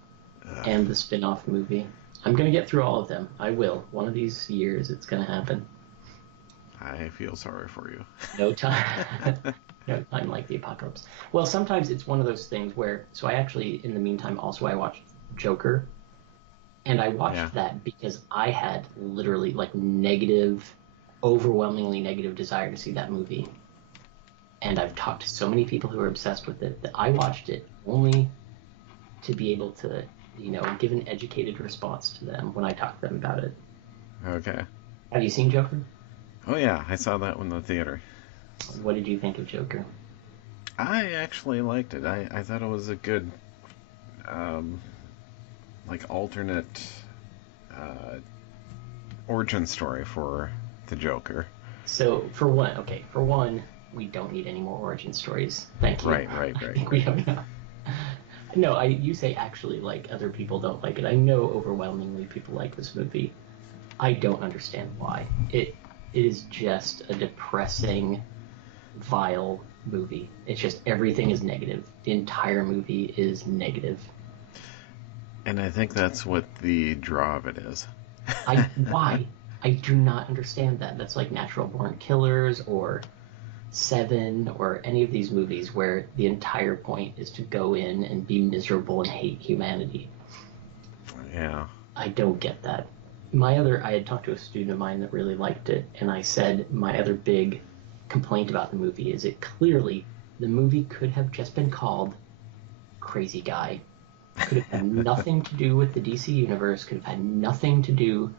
and the spin-off movie. I'm going to get through all of them. I will. One of these years, it's going to happen. I feel sorry for you. No time. No time like the apocalypse. Well, sometimes it's one of those things where, so I actually, in the meantime, I watched Joker. And I watched that because I had literally like overwhelmingly negative desire to see that movie. And I've talked to so many people who are obsessed with it that I watched it only to be able to, give an educated response to them when I talk to them about it. Okay. Have you seen Joker? Oh yeah, I saw that one in the theater. What did you think of Joker? I actually liked it. I thought it was a good, alternate origin story for the Joker. So, for one, we don't need any more origin stories. Thank you. Right. I think we have enough. No, you say actually like other people don't like it. I know overwhelmingly people like this movie. I don't understand why. It is just a depressing, vile movie. It's just everything is negative. The entire movie is negative. And I think that's what the draw of it is. Why? I do not understand that. That's like Natural Born Killers or Seven or any of these movies where the entire point is to go in and be miserable and hate humanity. Yeah. I don't get that. I had talked to a student of mine that really liked it, and I said my other big complaint about the movie is the movie could have just been called Crazy Guy. Could have had nothing to do with the DC universe, could have had nothing to do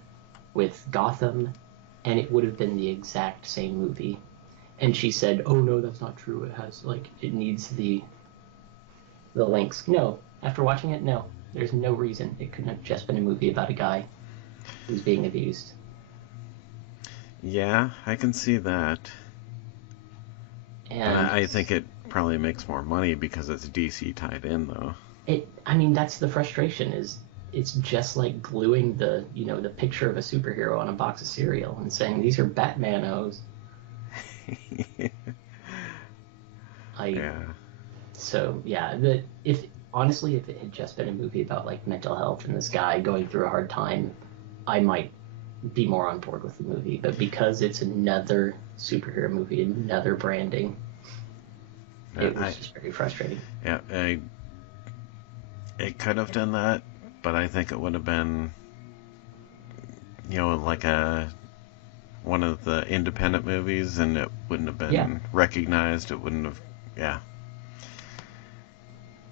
with Gotham, and it would have been the exact same movie. And she said, oh no, that's not true. It needs the links. No. After watching it, no. There's no reason. It couldn't have just been a movie about a guy who's being abused. Yeah, I can see that. And I think it probably makes more money because it's DC tied in, though. That's the frustration is it's just like gluing the picture of a superhero on a box of cereal and saying, these are Batmanos. So yeah, if it had just been a movie about like mental health and this guy going through a hard time, I might be more on board with the movie. But because it's another superhero movie, another branding, it was just very frustrating. Yeah, it could have done that, but I think it would have been, like one of the independent movies, and it wouldn't have been recognized. It wouldn't have,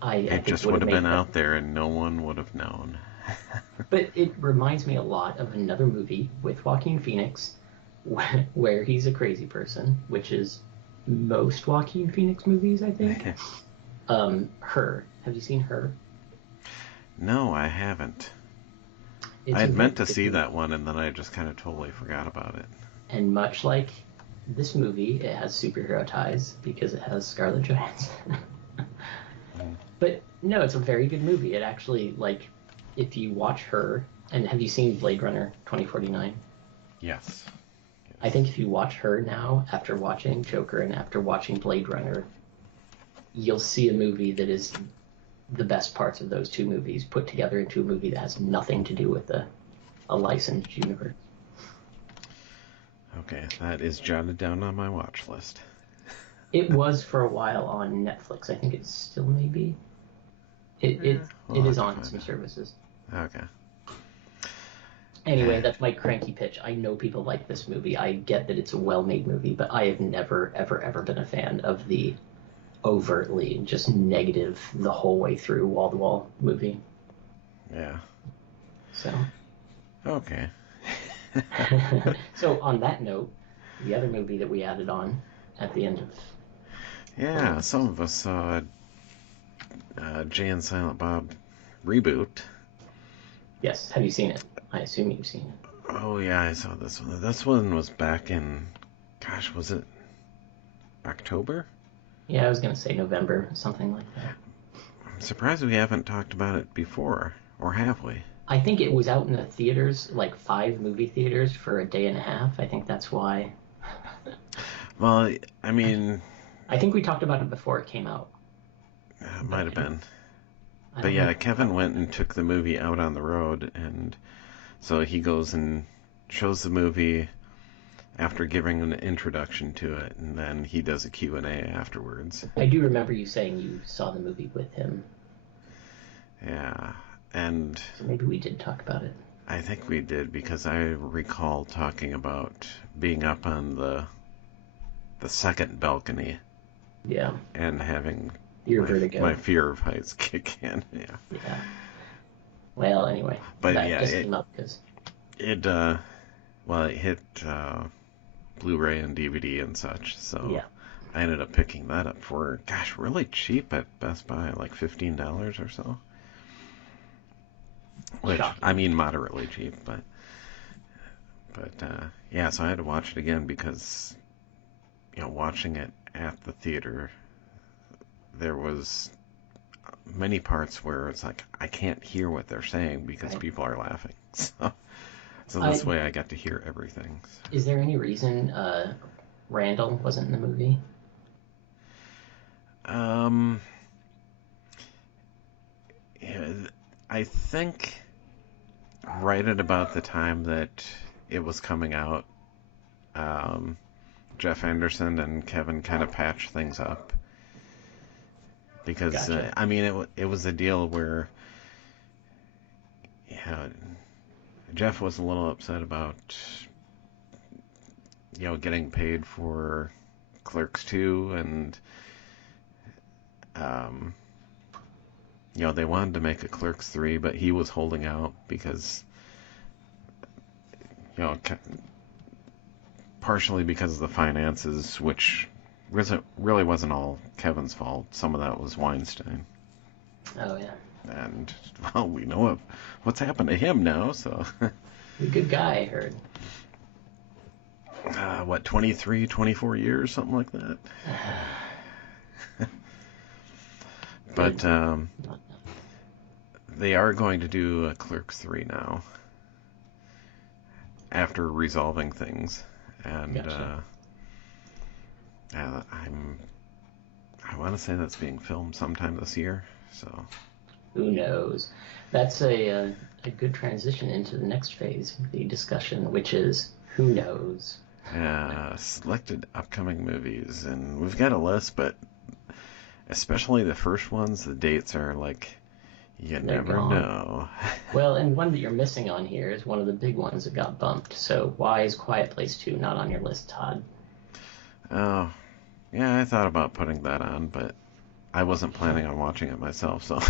it just would have been out there, and no one would have known. But it reminds me a lot of another movie with Joaquin Phoenix, where he's a crazy person, which is most Joaquin Phoenix movies, I think. Her. Have you seen Her? No, I haven't. I had meant to see that one, and then I just kind of totally forgot about it. And much like this movie, it has superhero ties because it has Scarlett Johansson. But no, it's a very good movie. It actually, if you watch Her, and have you seen Blade Runner 2049? Yes. I think if you watch Her now, after watching Joker and after watching Blade Runner, you'll see a movie that is the best parts of those two movies put together into a movie that has nothing to do with a licensed universe. Okay, that is jotted down on my watch list. It was for a while on Netflix. I think it still may be. It is on some services. Okay. Anyway, that's my cranky pitch. I know people like this movie. I get that it's a well-made movie, but I have never, ever, ever been a fan of the overtly just negative the whole way through wall-to-wall movie. Yeah. So. Okay. So on that note, the other movie that we added on at the end of... Yeah, some of us saw Jay and Silent Bob reboot. Yes, have you seen it? I assume you've seen it. Oh yeah, I saw this one. This one was back in, gosh, was it October? Yeah, I was going to say November, something like that. I'm surprised we haven't talked about it before, or have we? I think it was out in the theaters, like 5 movie theaters for a day and a half. I think that's why. Well, I mean... I think we talked about it before it came out. It might have been. I But don't yeah, know. Kevin went and took the movie out on the road, and so he goes and shows the movie after giving an introduction to it, and then he does a Q&A afterwards. I do remember you saying you saw the movie with him. Yeah, and So maybe we did talk about it. I think we did, because I recall talking about being up on the second balcony Yeah. and having Your vertigo. my fear of heights kick in. Yeah. Yeah. Well, anyway. But that yeah, just came up because... it hit Blu-ray and DVD and such, so Yeah. I ended up picking that up for, gosh, really cheap at Best Buy, like $15 or so. Which, Shocking. I mean, moderately cheap, but yeah, so I had to watch it again because, watching it at the theater, there was many parts where it's like, I can't hear what they're saying because Right. people are laughing. So this way I got to hear everything. Is there any reason Randall wasn't in the movie? Yeah, I think right at about the time that it was coming out, Jeff Anderson and Kevin kind of patched things up. Because, Gotcha. I mean, it was a deal where, Jeff was a little upset about, getting paid for Clerks 2, and, they wanted to make a Clerks 3, but he was holding out because, partially because of the finances, which really wasn't all Kevin's fault. Some of that was Weinstein. Oh, yeah. And, well, we know of what's happened to him now, so... He's a good guy, I heard. 23, 24 years, something like that. But they are going to do a Clerks 3 now, after resolving things. And Gotcha. I want to say that's being filmed sometime this year, so... Who knows? That's a good transition into the next phase of the discussion, which is who knows? Selected upcoming movies, and we've got a list, but especially the first ones, the dates are like, you never gone. know. Well, and one that you're missing on here is one of the big ones that got bumped. So why is Quiet Place 2 not on your list, Todd? Oh, yeah, I thought about putting that on, but I wasn't planning on watching it myself, so...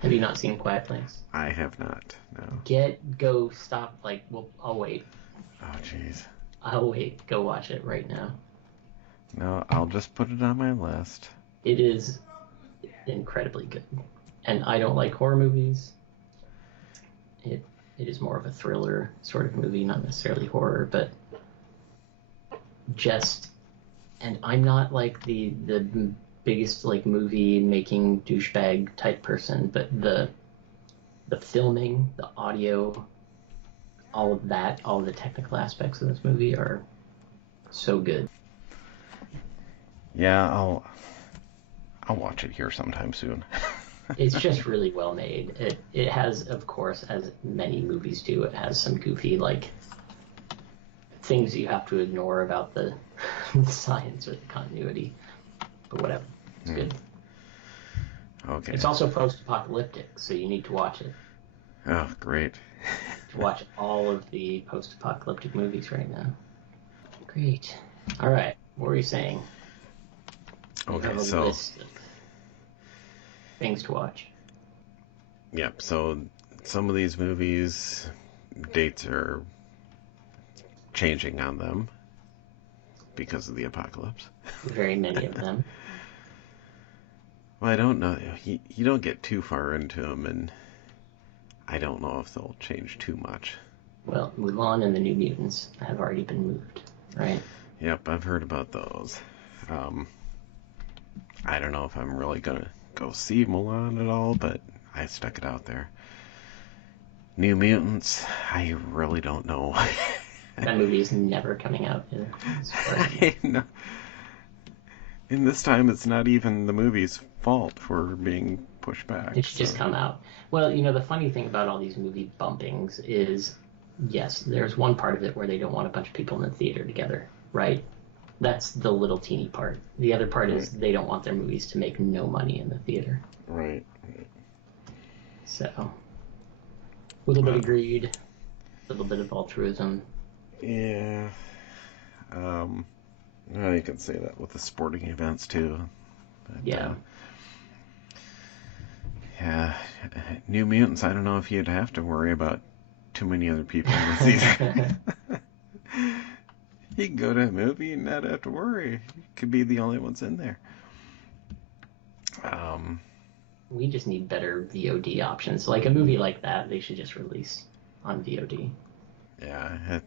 Have you not seen Quiet Place? I have not, no. Go, stop, I'll wait. Oh, jeez. I'll wait. Go watch it right now. No, I'll just put it on my list. It is incredibly good. And I don't like horror movies. It is more of a thriller sort of movie, not necessarily horror, but just... And I'm not like the biggest movie making douchebag type person, but the filming, the audio, all of that, all of the technical aspects of this movie are so good. Yeah, I'll watch it here sometime soon. It's just really well made. It has, of course, as many movies do, it has some goofy things you have to ignore about the science or the continuity, but whatever. It's good. Okay. It's also post-apocalyptic, so you need to watch it. Oh, great. To watch all of the post-apocalyptic movies right now. Great. All right. What were you saying? You Okay, have a so list of things to watch. yep. So some of these movies, dates are changing on them because of the apocalypse. Very many of them. Well, I don't know. You don't get too far into them, and I don't know if they'll change too much. Well, Mulan and the New Mutants have already been moved, right? Yep, I've heard about those. I don't know if I'm really gonna go see Mulan at all, but I stuck it out there. New Mutants, I really don't know. That movie is never coming out either. As far as I know. And this time it's not even the movie's fault for being pushed back. it should just come out. Well, the funny thing about all these movie bumpings is, yes, there's one part of it where they don't want a bunch of people in the theater together, right? That's the little teeny part. The other part is they don't want their movies to make no money in the theater. Right. So, a little bit of greed, a little bit of altruism. Yeah. Well, you can say that with the sporting events too. But, Yeah. Yeah. New Mutants, I don't know if you'd have to worry about too many other people in the theater. You can go to a movie and not have to worry. You could be the only ones in there. We just need better VOD options. Like a movie like that, they should just release on VOD. Yeah.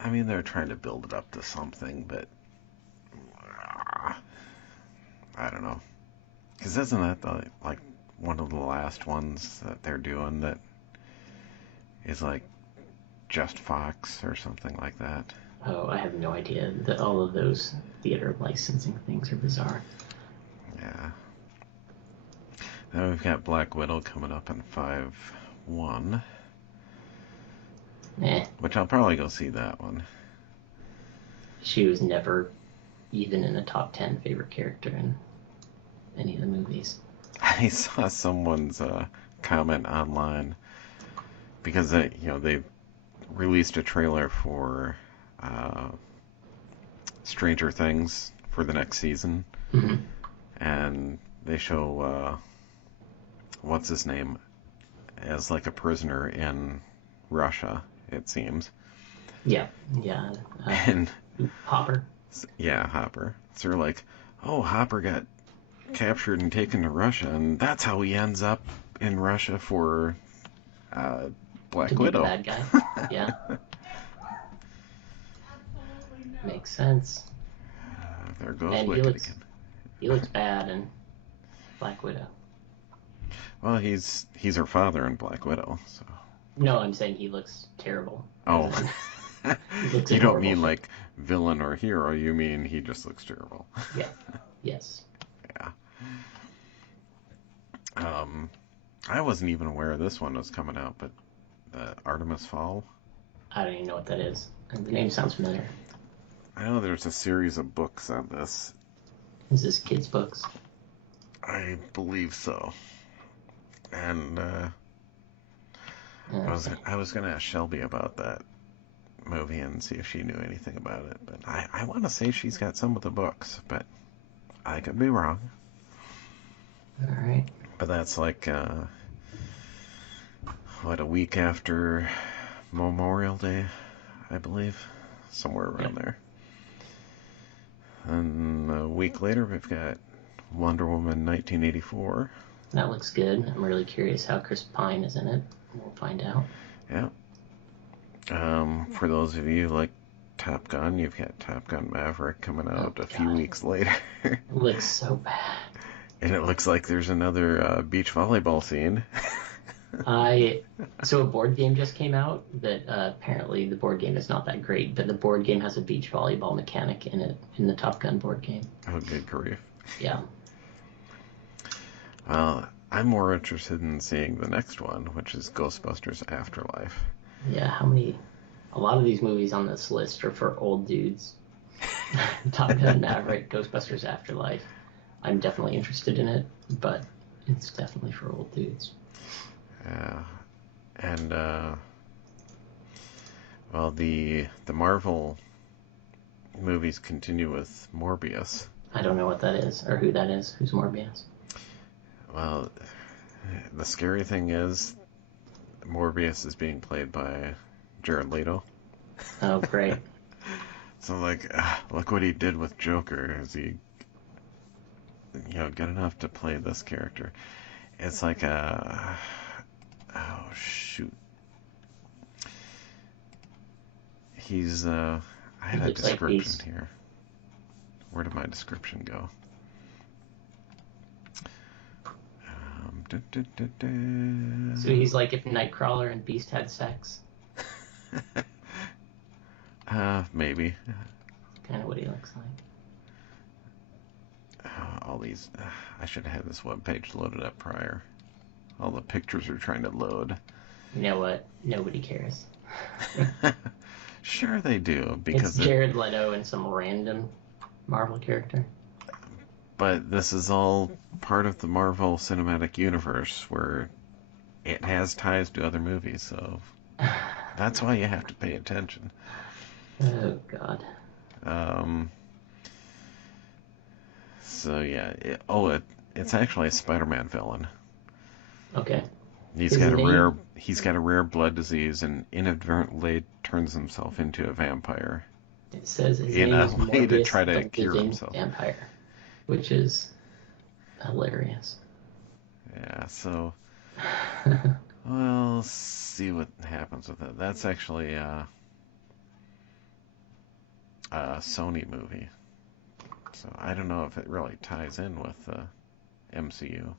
I mean, they're trying to build it up to something, but I don't know. Because isn't that like one of the last ones that they're doing that is like just Fox or something like that? Oh, I have no idea. All of those theater licensing things are bizarre. Yeah. Then we've got Black Widow coming up in 5/1. Which I'll probably go see that one. She was never even in the top 10 favorite character in any of the movies. I saw someone's comment online because they released a trailer for Stranger Things for the next season, and they show what's his name as like a prisoner in Russia, it seems. Yeah. And Hopper. Yeah, Hopper. So they're like, oh, Hopper got captured and taken to Russia, and that's how he ends up in Russia for Black Widow. To be the bad guy. Yeah. Makes sense. There goes And Wicked again. He looks bad in Black Widow. Well, he's her father in Black Widow, so. No, I'm saying he looks terrible. Oh. Looks You don't horrible. mean like villain or hero, you mean he just looks terrible. Yeah. Yes. Yeah. I wasn't even aware this one was coming out, but Artemis Fowl. I don't even know what that is. The name sounds familiar. I know there's a series of books on this. Is this kids' books? I believe so. And I was gonna ask Shelby about that movie and see if she knew anything about it, but I want to say she's got some of the books, but I could be wrong. All right. But that's like a week after Memorial Day, I believe, somewhere around there. And a week later, we've got Wonder Woman 1984. That looks good. I'm really curious how Chris Pine is in it. We'll find out. Yeah. For those of you like Top Gun, you've got Top Gun Maverick coming out a few weeks later. It looks so bad. And it looks like there's another beach volleyball scene. So a board game just came out that apparently the board game is not that great, but the board game has a beach volleyball mechanic in it, in the Top Gun board game. Oh, good grief. Yeah. Well, I'm more interested in seeing the next one, which is Ghostbusters Afterlife. Yeah, a lot of these movies on this list are for old dudes. Top Gun Maverick, Ghostbusters Afterlife. I'm definitely interested in it, but It's definitely for old dudes. Yeah. And, well, the Marvel movies continue with Morbius. I don't know what that is, or who that is. Who's Morbius? Well, the scary thing is, Morbius is being played by Jared Leto. Oh, great. So, like, look what he did with Joker. Is he, good enough to play this character? It's like oh, shoot. He's, I had a description here. Where did my description go? So he's like if Nightcrawler and Beast had sex? Maybe. Kind of what he looks like. All these... I should have had this webpage loaded up prior. All the pictures are trying to load. You know what? Nobody cares. Sure they do, because... It's Jared Leto and some random Marvel character. But this is all part of the Marvel Cinematic Universe, where it has ties to other movies, so... That's why you have to pay attention. Oh, God. So, yeah. It's actually a Spider-Man villain. Okay. He's got a rare blood disease and inadvertently turns himself into a vampire. It says his in name a is way to Morbius, try to the cure living himself. vampire, which is hilarious. Yeah, so we'll see what happens with it. That's actually a Sony movie, so I don't know if it really ties in with the MCU.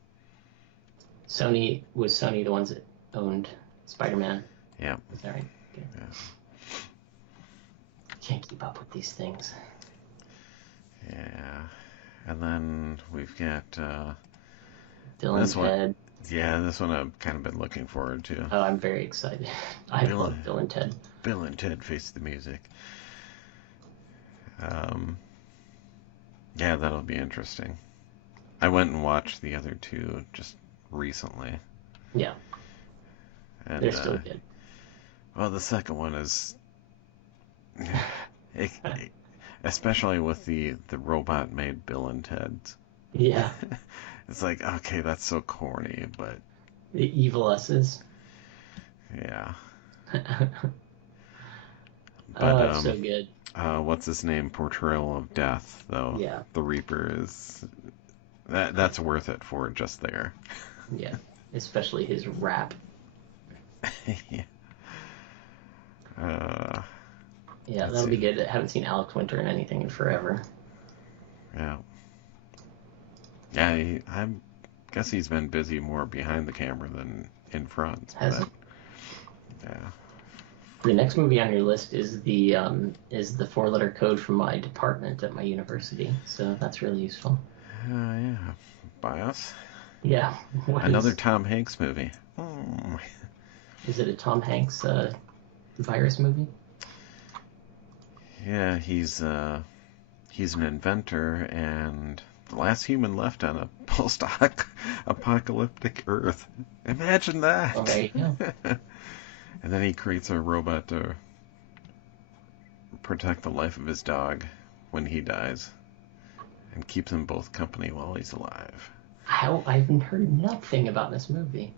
Was Sony the ones that owned Spider-Man? Yeah. Is that right? Okay. Yeah. Can't keep up with these things. Yeah. And then we've got Bill and Ted. Yeah, this one I've kind of been looking forward to. Oh, I'm very excited. I love Bill and Ted. Bill and Ted Face the Music. Yeah, that'll be interesting. I went and watched the other two just recently. Yeah. And, they're still good. Well, the second one is... especially with the robot-made Bill and Ted. Yeah. It's like, okay, that's so corny, but... The evil S's. Yeah. But, it's so good. What's his name? Portrayal of Death, though. Yeah. The Reaper is... That's worth it for just there. Yeah. Especially his rap. Yeah. Yeah, that'll be good. I haven't seen Alex Winter in anything in forever. Yeah. Yeah, I guess he's been busy more behind the camera than in front. Has he? Yeah. The next movie on your list is the 4-letter code from my department at my university, so that's really useful. Yeah. BIOS. Yeah. Another Tom Hanks movie. Is it a Tom Hanks virus movie? Yeah, he's an inventor and the last human left on a post-apocalyptic Earth. Imagine that. Oh, there you go. And then he creates a robot to protect the life of his dog when he dies and keeps them both company while he's alive. I've heard nothing about this movie.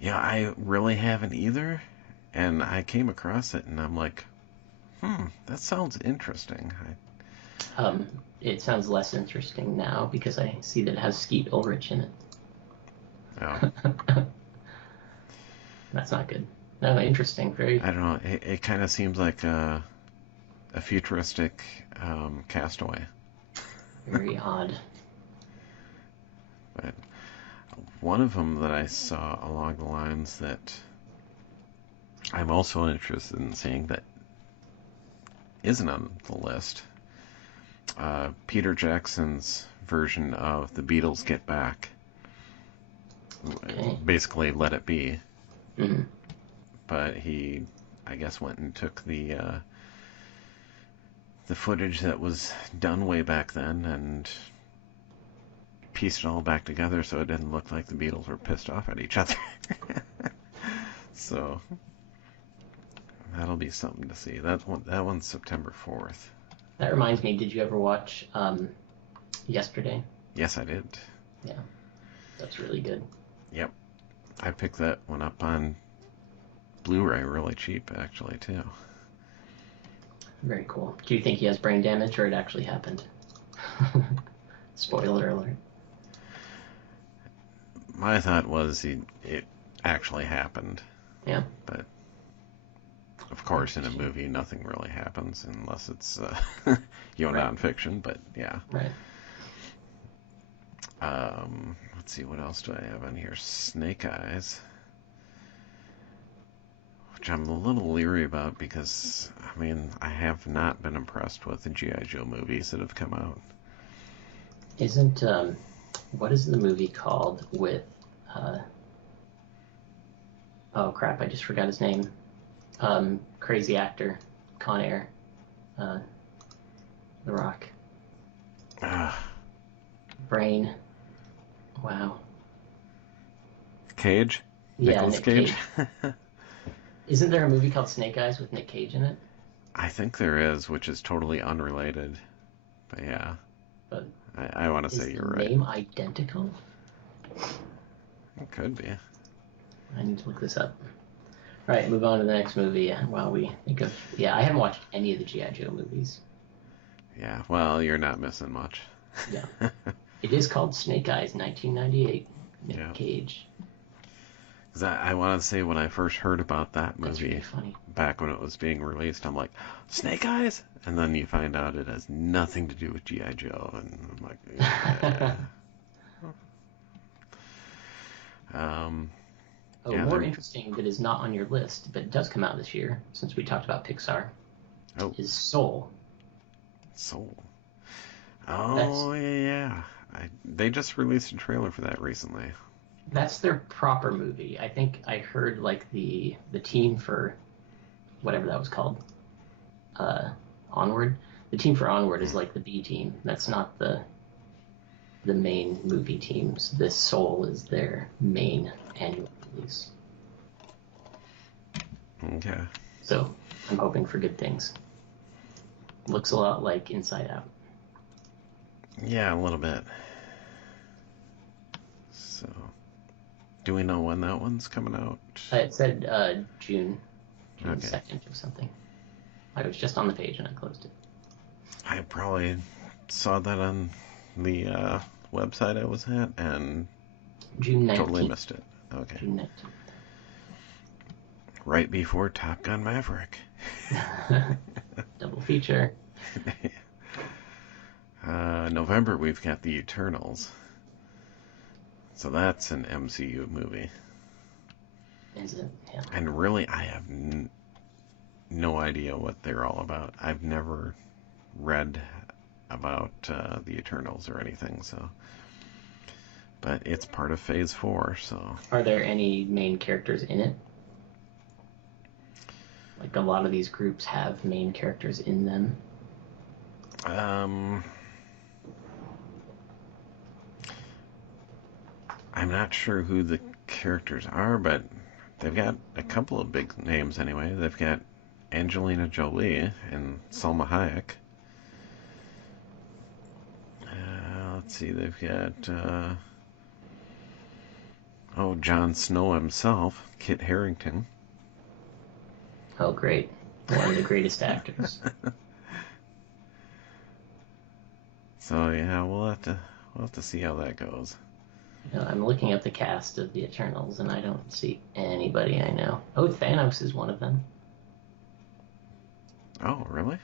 Yeah, I really haven't either. And I came across it and I'm like, that sounds interesting. It sounds less interesting now because I see that it has Skeet Ulrich in it. Oh. That's not good. No, interesting. Very. I don't know. It kind of seems like a futuristic Castaway. Very odd. But one of them that I saw along the lines that I'm also interested in seeing that isn't on the list. Peter Jackson's version of The Beatles Get Back. Okay. Basically, Let It Be. Mm-hmm. But he, I guess, went and took the footage that was done way back then and pieced it all back together so it didn't look like the Beatles were pissed off at each other. So that'll be something to see. That one's September 4th. That reminds me, did you ever watch Yesterday? Yes, I did. Yeah, that's really good. Yep. I picked that one up on Blu-ray really cheap, actually, too. Very cool. Do you think he has brain damage or it actually happened? Spoiler alert. My thought was it actually happened. Yeah. But, of course, in a movie, nothing really happens unless it's, Right. nonfiction, but yeah. Right. Let's see, what else do I have on here? Snake Eyes, which I'm a little leery about because, I mean, I have not been impressed with the G.I. Joe movies that have come out. Isn't, what is the movie called with, oh crap, I just forgot his name. Crazy actor, Con Air, The Rock. Brain. Wow. Cage? Yeah, Nicolas Nick Cage? Isn't there a movie called Snake Eyes with Nick Cage in it? I think there is, which is totally unrelated. But yeah, But I want to say is you're the right. name identical? It could be. I need to look this up. All right, move on to the next movie while we think of... Yeah, I haven't watched any of the G.I. Joe movies. Yeah, well, you're not missing much. Yeah. It is called Snake Eyes, 1998. Nick Yeah. Cage. 'Cause I want to say when I first heard about that That's movie, really funny. back when it was being released, I'm like, Snake Eyes? And then you find out it has nothing to do with G.I. Joe, and I'm like, yeah. Yeah, more they're- interesting that is not on your list, but does come out this year, since we talked about Pixar, is Soul. Soul. Oh, yeah. They just released a trailer for that recently. That's their proper movie. I think I heard like the team for whatever that was called, Onward. The team for Onward is like the B team. That's not the main movie teams. This Soul is their main annual release. Okay. So I'm hoping for good things. Looks a lot like Inside Out. Yeah, a little bit. So, do we know when that one's coming out? It said June Okay. 2nd or something. I was just on the page and I closed it. I probably saw that on the website I was at and June 19th. totally missed it. Okay. June 19th. Right before Top Gun Maverick. Double feature. November, we've got The Eternals. So that's an MCU movie. Is it? Yeah. And really, I have no idea what they're all about. I've never read about The Eternals or anything, so... But it's part of Phase 4, so... Are there any main characters in it? Like, a lot of these groups have main characters in them. I'm not sure who the characters are, but they've got a couple of big names anyway. They've got Angelina Jolie and Salma Hayek. Let's see, they've got Jon Snow himself, Kit Harington. Oh, great. One of the greatest actors. So yeah, we'll have to see how that goes. You know, I'm looking at the cast of the Eternals, and I don't see anybody I know. Oh, Thanos is one of them. Oh, really?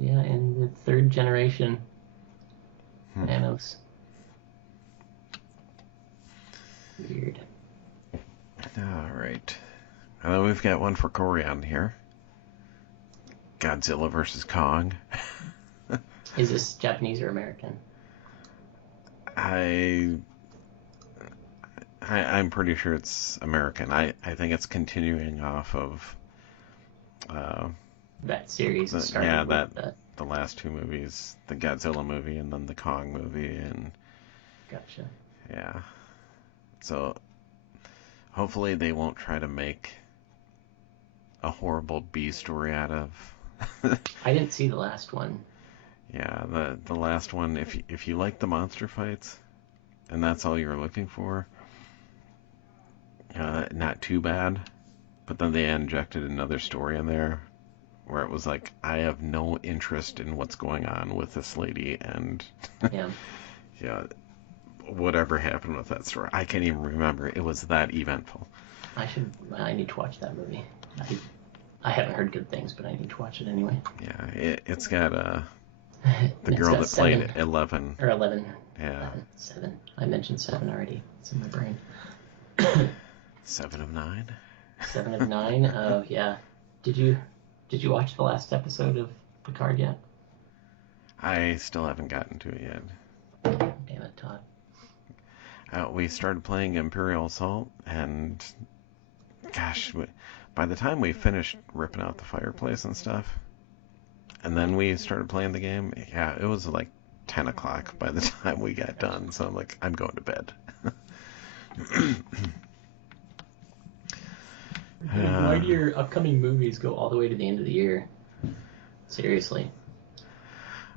Yeah, in the third generation Thanos. Weird. All right. And then we've got one for Corey on here. Godzilla vs. Kong. Is this Japanese or American? I'm pretty sure it's American. I think it's continuing off of That series started yeah, with that. the last two movies, the Godzilla movie and then the Kong movie, and Gotcha. Yeah. So hopefully they won't try to make a horrible B story out of. I didn't see the last one. Yeah, the last one. If you like the monster fights, and that's all you're looking for, not too bad. But then they injected another story in there where it was like, I have no interest in what's going on with this lady, and Yeah. yeah, whatever happened with that story, I can't even remember. It was that eventful. I need to watch that movie. I haven't heard good things, but I need to watch it anyway. Yeah, it's got the It's girl got that 7, played 11. or 11. Yeah. 7. I mentioned 7 already. It's in my brain. 7 of 9. 7 of 9. Oh yeah. Did you watch the last episode of Picard yet? I still haven't gotten to it yet. Damn it, Todd. We started playing Imperial Assault, and gosh, by the time we finished ripping out the fireplace and stuff, and then we started playing the game, yeah, it was like 10 o'clock by the time we got done, so I'm like, I'm going to bed. Why do your upcoming movies go all the way to the end of the year? Seriously.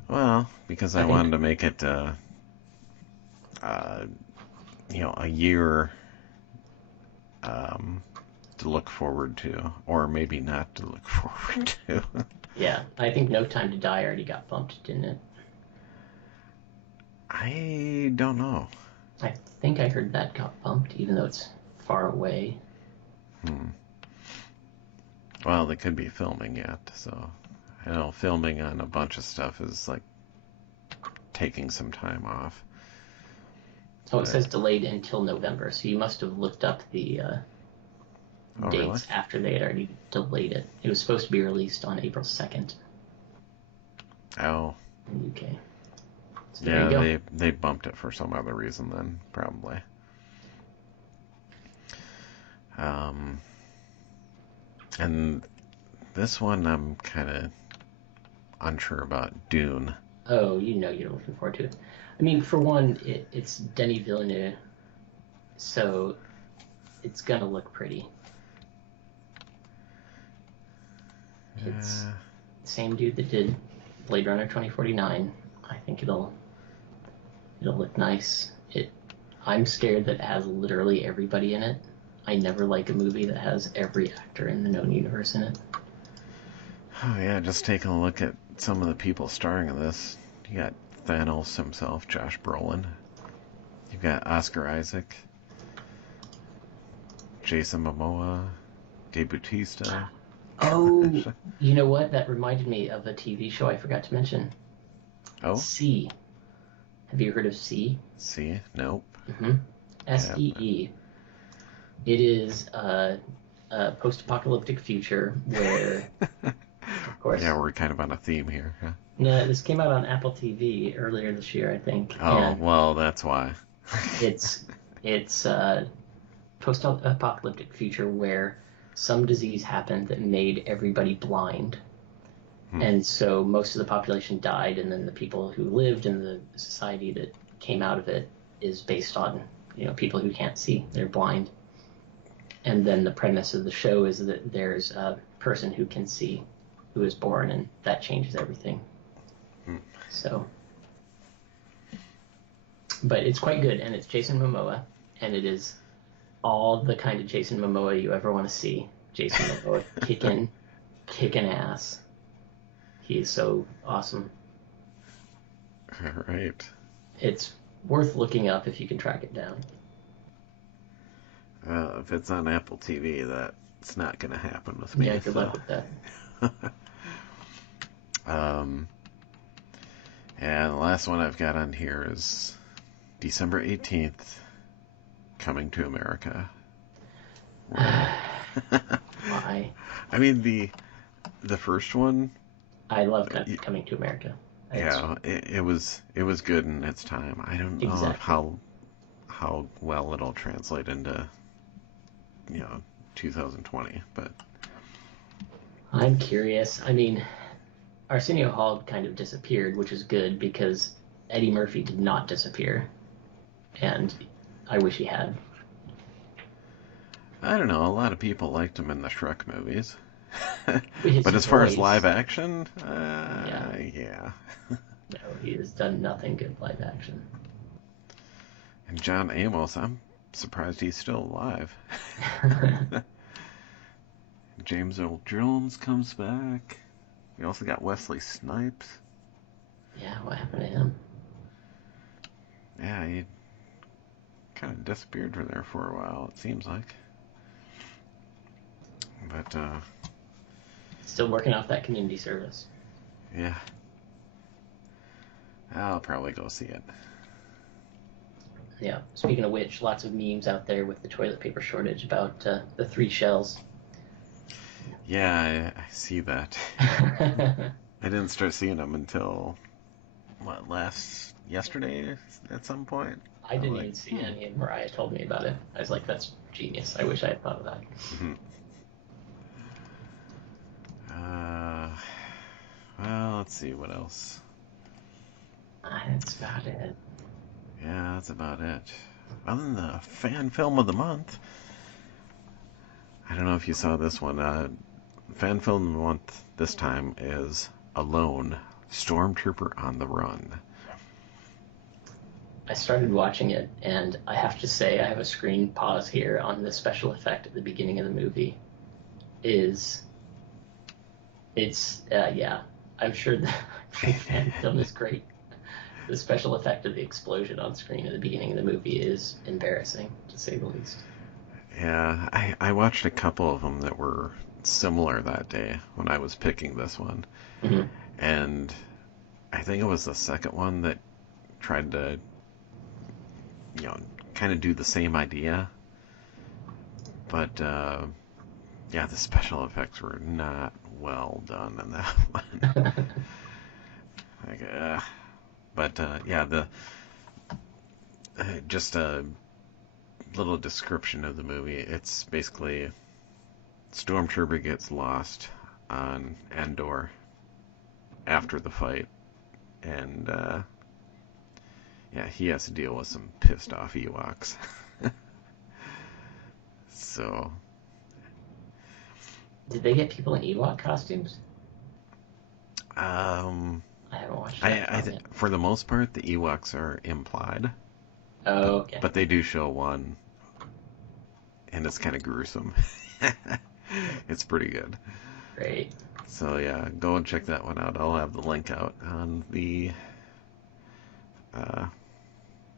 Well, because I wanted to make it, a year to look forward to, or maybe not to look forward to. Yeah, I think No Time to Die already got bumped, didn't it? I don't know. I think I heard that got bumped, even though it's far away. Well, they could be filming yet, so I know filming on a bunch of stuff is like taking some time off. Oh, it says delayed until November, so you must have looked up the dates really? after they had already delayed it. It was supposed to be released on April 2nd Oh. in the UK. So Yeah, they bumped it for some other reason then, probably. And this one I'm kind of unsure about, Dune. Oh, you're looking forward to it. I mean, for one, it's Denis Villeneuve, so it's gonna look pretty. It's the same dude that did Blade Runner 2049. I think it'll look nice. I'm scared that it has literally everybody in it. I never like a movie that has every actor in the known universe in it. Oh yeah, just taking a look at some of the people starring in this. You got Thanos himself, Josh Brolin. You've got Oscar Isaac, Jason Momoa, Dave Bautista. Oh, you know what? That reminded me of a TV show I forgot to mention. Oh? See. Have you heard of See? See? Nope. Mm-hmm. SEE. It is a post-apocalyptic future where, of course... Yeah, we're kind of on a theme here. Huh? No, this came out on Apple TV earlier this year, I think. Oh, and well, that's why. it's a post-apocalyptic future where some disease happened that made everybody blind. And so most of the population died, and then the people who lived in the society that came out of it is based on, people who can't see, they're blind. And then the premise of the show is that there's a person who can see who is born, and that changes everything. So, but it's quite good, and it's Jason Momoa, and it is all the kind of Jason Momoa you ever want to see. Jason Momoa kicking ass. He's so awesome. All right. It's worth looking up if you can track it down. If it's on Apple TV, that's not going to happen with me. Yeah, good luck with that. And the last one I've got on here is December 18th, Coming to America. Why? I mean, the first one... I love Coming to America. Yeah, it was good in its time. I don't know how well it'll translate into 2020, but I'm curious. I mean, Arsenio Hall kind of disappeared, which is good because Eddie Murphy did not disappear. and I wish he had. I don't know. A lot of people liked him in the Shrek movies. His But as far as voice, live action, yeah. No, he has done nothing good live action. And John Amos, I'm surprised he's still alive. James Earl Jones comes back. We also got Wesley Snipes. Yeah, what happened to him? Yeah, he kind of disappeared from there for a while, it seems like. But, Still working off that community service. yeah. I'll probably go see it. Yeah. Speaking of which, lots of memes out there with the toilet paper shortage about the 3 shells. Yeah, I see that. I didn't start seeing them until, yesterday at some point? I didn't even see any, and Mariah told me about it. I was like, that's genius. I wish I had thought of that. Well, let's see, what else? That's about it. Yeah, that's about it. Other than the fan film of the month, I don't know if you saw this one. Fan film of the month this time is Alone, Stormtrooper on the Run. I started watching it, and I have to say, I have a screen pause here on the special effect at the beginning of the movie. Yeah, I'm sure the fan film is great. The special effect of the explosion on screen at the beginning of the movie is embarrassing, to say the least. Yeah, I watched a couple of them that were similar that day when I was picking this one. Mm-hmm. And I think it was the second one that tried to, kind of do the same idea. But, yeah, the special effects were not well done in that one. Yeah, just a little description of the movie. It's basically Stormtrooper gets lost on Endor after the fight, and yeah, he has to deal with some pissed off Ewoks. So, Did they get people in Ewok costumes? I haven't watched that yet. for the most part, the Ewoks are implied. Oh, okay. But they do show one, and it's kind of gruesome. It's pretty good. Great. So yeah, go and check that one out. I'll have the link out on the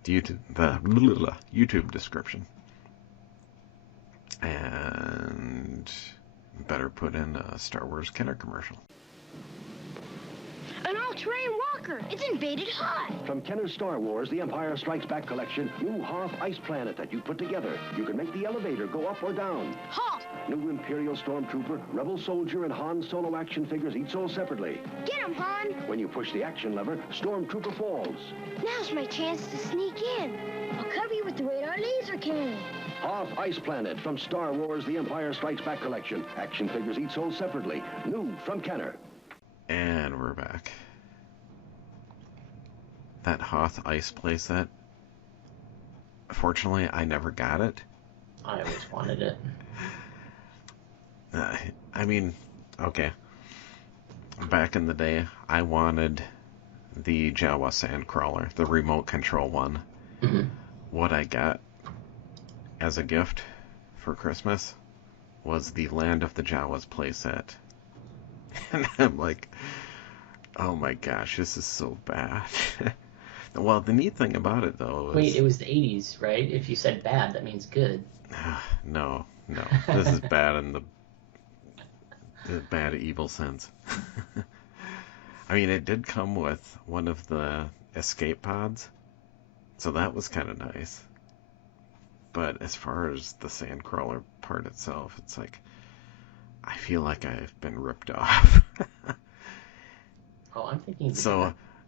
YouTube description. And better put in a Star Wars Kenner commercial. An all-terrain walker. It's invaded Hoth. From Kenner's Star Wars, The Empire Strikes Back collection, new Hoth Ice Planet that you put together. You can make the elevator go up or down. Hoth! New Imperial Stormtrooper, Rebel Soldier, and Han Solo action figures each sold separately. Get him, Han! When you push the action lever, Stormtrooper falls. Now's my chance to sneak in. I'll cover you with the radar laser cannon. Hoth Ice Planet from Star Wars, The Empire Strikes Back collection. Action figures each sold separately. New from Kenner. And we're back. That Hoth Ice playset, fortunately, I never got it. I always wanted it. I mean, okay. Back in the day, I wanted the Jawa Sandcrawler, the remote control one. Mm-hmm. What I got as a gift for Christmas was the Land of the Jawas playset. And I'm like, oh my gosh, this is so bad. Well, the neat thing about it, though, is... Wait, it was the 80s, right? If you said bad, that means good. No. This is bad in the bad evil sense. I mean, it did come with one of the escape pods, so that was kind of nice. But as far as the Sandcrawler part itself, it's like, I feel like I've been ripped off. Oh, I'm thinking...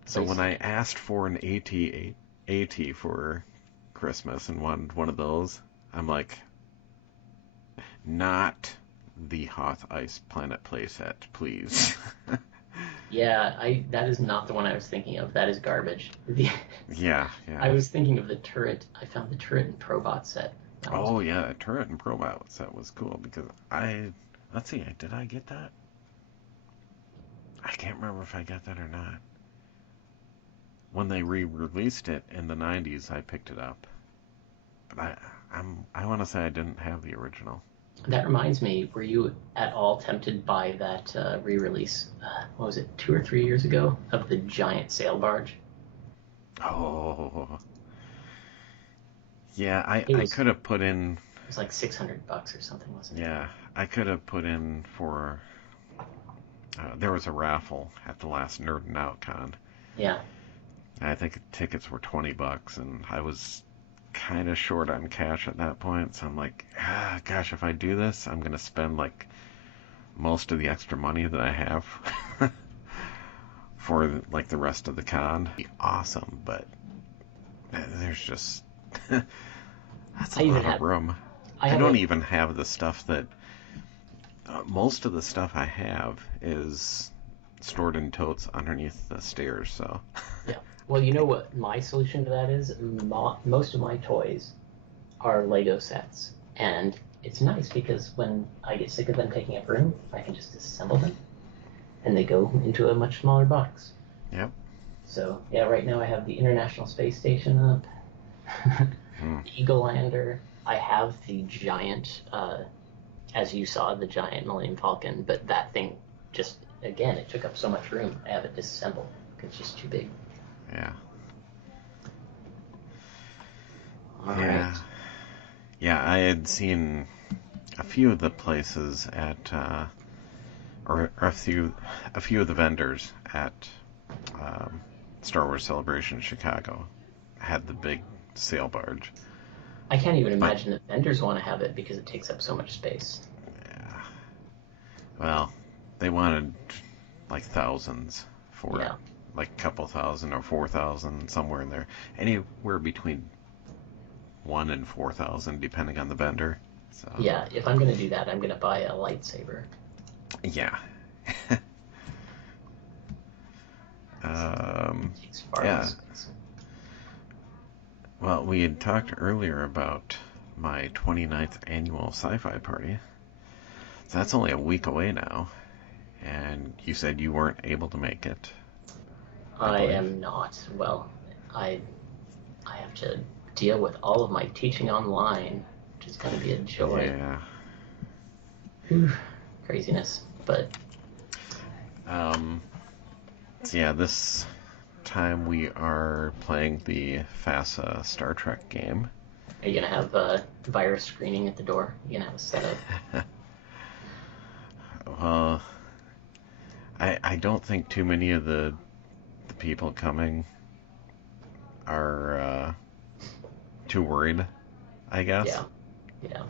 So when I asked for an AT for Christmas and wanted one of those, I'm like, not the Hoth Ice Planet playset, please. Yeah, that is not the one I was thinking of. That is garbage. Yeah, I yeah. was thinking of the turret. I found the turret and probot set. That one's Oh cool. yeah, turret and probot set was cool because let's see, did I get that? I can't remember if I got that or not. When they re-released it in the 90s, I picked it up. But I want to say I didn't have the original. That reminds me, were you at all tempted by that re-release? What was it, 2 or 3 years ago, of the giant sail barge? Oh, yeah, It I was could have put in, it was like $600 or something, wasn't it? yeah, I could have put in for, there was a raffle at the last Nerd Out Con. Yeah. I think tickets were $20, and I was kind of short on cash at that point. So I'm like, gosh, if I do this, I'm gonna spend like most of the extra money that I have for like the rest of the con. It'd be awesome, but there's just that's a I even lot of have room. I I have don't a even have the stuff that most of the stuff I have is stored in totes underneath the stairs. So yeah. Well, you know what my solution to that is? Most of my toys are Lego sets, and it's nice because when I get sick of them taking up room, I can just disassemble them, and they go into a much smaller box. yep. So yeah, right now I have the International Space Station up, Hmm. Eagle Lander. I have the giant, as you saw, the giant Millennium Falcon, but that thing just again it took up so much room. I have it disassembled. It's just too big. Yeah. All right. Yeah. Yeah, I had seen a few of the places at, or a few of the vendors at um, Star Wars Celebration Chicago had the big sail barge. I can't even But imagine that vendors want to have it because it takes up so much space. yeah, well, they wanted like thousands for it, Yeah. like a couple thousand or 4,000 somewhere in there, anywhere between 1 and 4,000 depending on the vendor. So Yeah, if I'm going to do that, I'm going to buy a lightsaber. yeah. It takes far Yeah. less space. Well, we had talked earlier about my 29th annual sci-fi party. So that's only a week away now. And you said you weren't able to make it, I I believe. am not. Well, I I have to deal with all of my teaching online, which is going to be a joy. Yeah. Whew, craziness. But Um, so yeah, this time we are playing the FASA Star Trek game. are you going to have a virus screening at the door? Are you going to have a setup? Well, I don't think too many of the people coming are too worried, I guess. Yeah, yeah.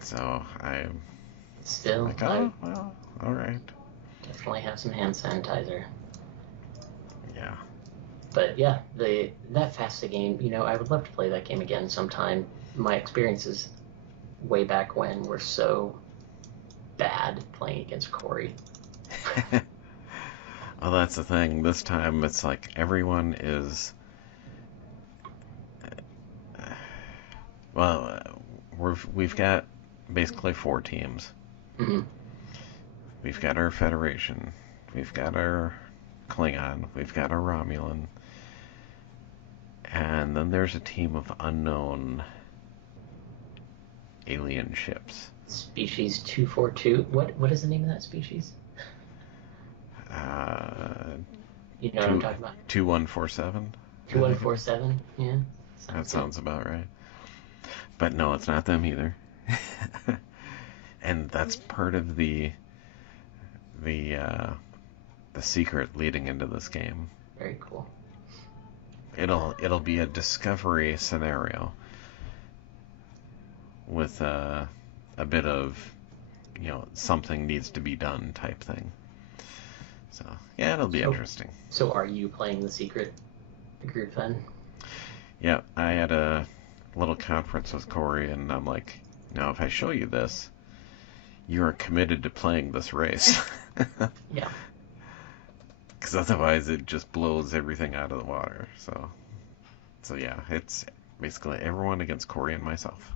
So I'm Still, like, I oh, well, all right. definitely have some hand sanitizer. Yeah. But yeah, that FAFSA game, I would love to play that game again sometime. My experiences way back when were so bad playing against Corey. Well, that's the thing. This time it's like everyone is. Well, we've got basically 4 teams. Hmm. We've got our Federation. We've got our Klingon. We've got our Romulan. And then there's a team of unknown alien ships. Species 242. What is the name of that species? Uh, You know what I'm talking about? 2147. 2147. Yeah. That Sounds good. sounds about right. But no, it's not them either. And that's part of the the secret leading into this game. Very cool. It'll be a discovery scenario with a bit of something needs to be done type thing. So yeah, it'll be interesting. So are you playing the secret group then? Yeah, I had a little conference with Corey, and I'm like, now if I show you this, you are committed to playing this race. Yeah. Because otherwise it just blows everything out of the water. So yeah, it's basically everyone against Corey and myself.